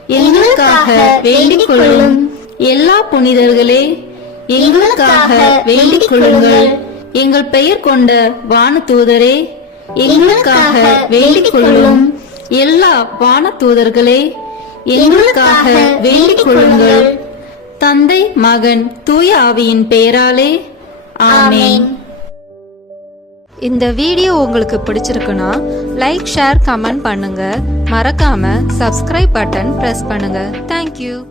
எங்களுக்காக வேண்டிக் கொள்ளும். எல்லா புனிதர்களே, எங்களுக்காக வேண்டிக் கொள்ளுங்கள். எங்கள் பெயர் கொண்ட வானதூதரே, எங்களுக்காக வேண்டிக் கொள்ளும். எல்லா வானதூதர்களே, எங்களுக்காக வேண்டிக் கொள்ளுங்கள். தந்தை, மகன், தூய ஆவியின் பெயராலே. ஆமேன். இந்த வீடியோ உங்களுக்கு பிடிச்சிருக்குன்னா லைக், ஷேர், கமெண்ட் பண்ணுங்க. மறக்காம சப்ஸ்கிரைப் பட்டன் பிரஸ் பண்ணுங்க. தேங்க்யூ.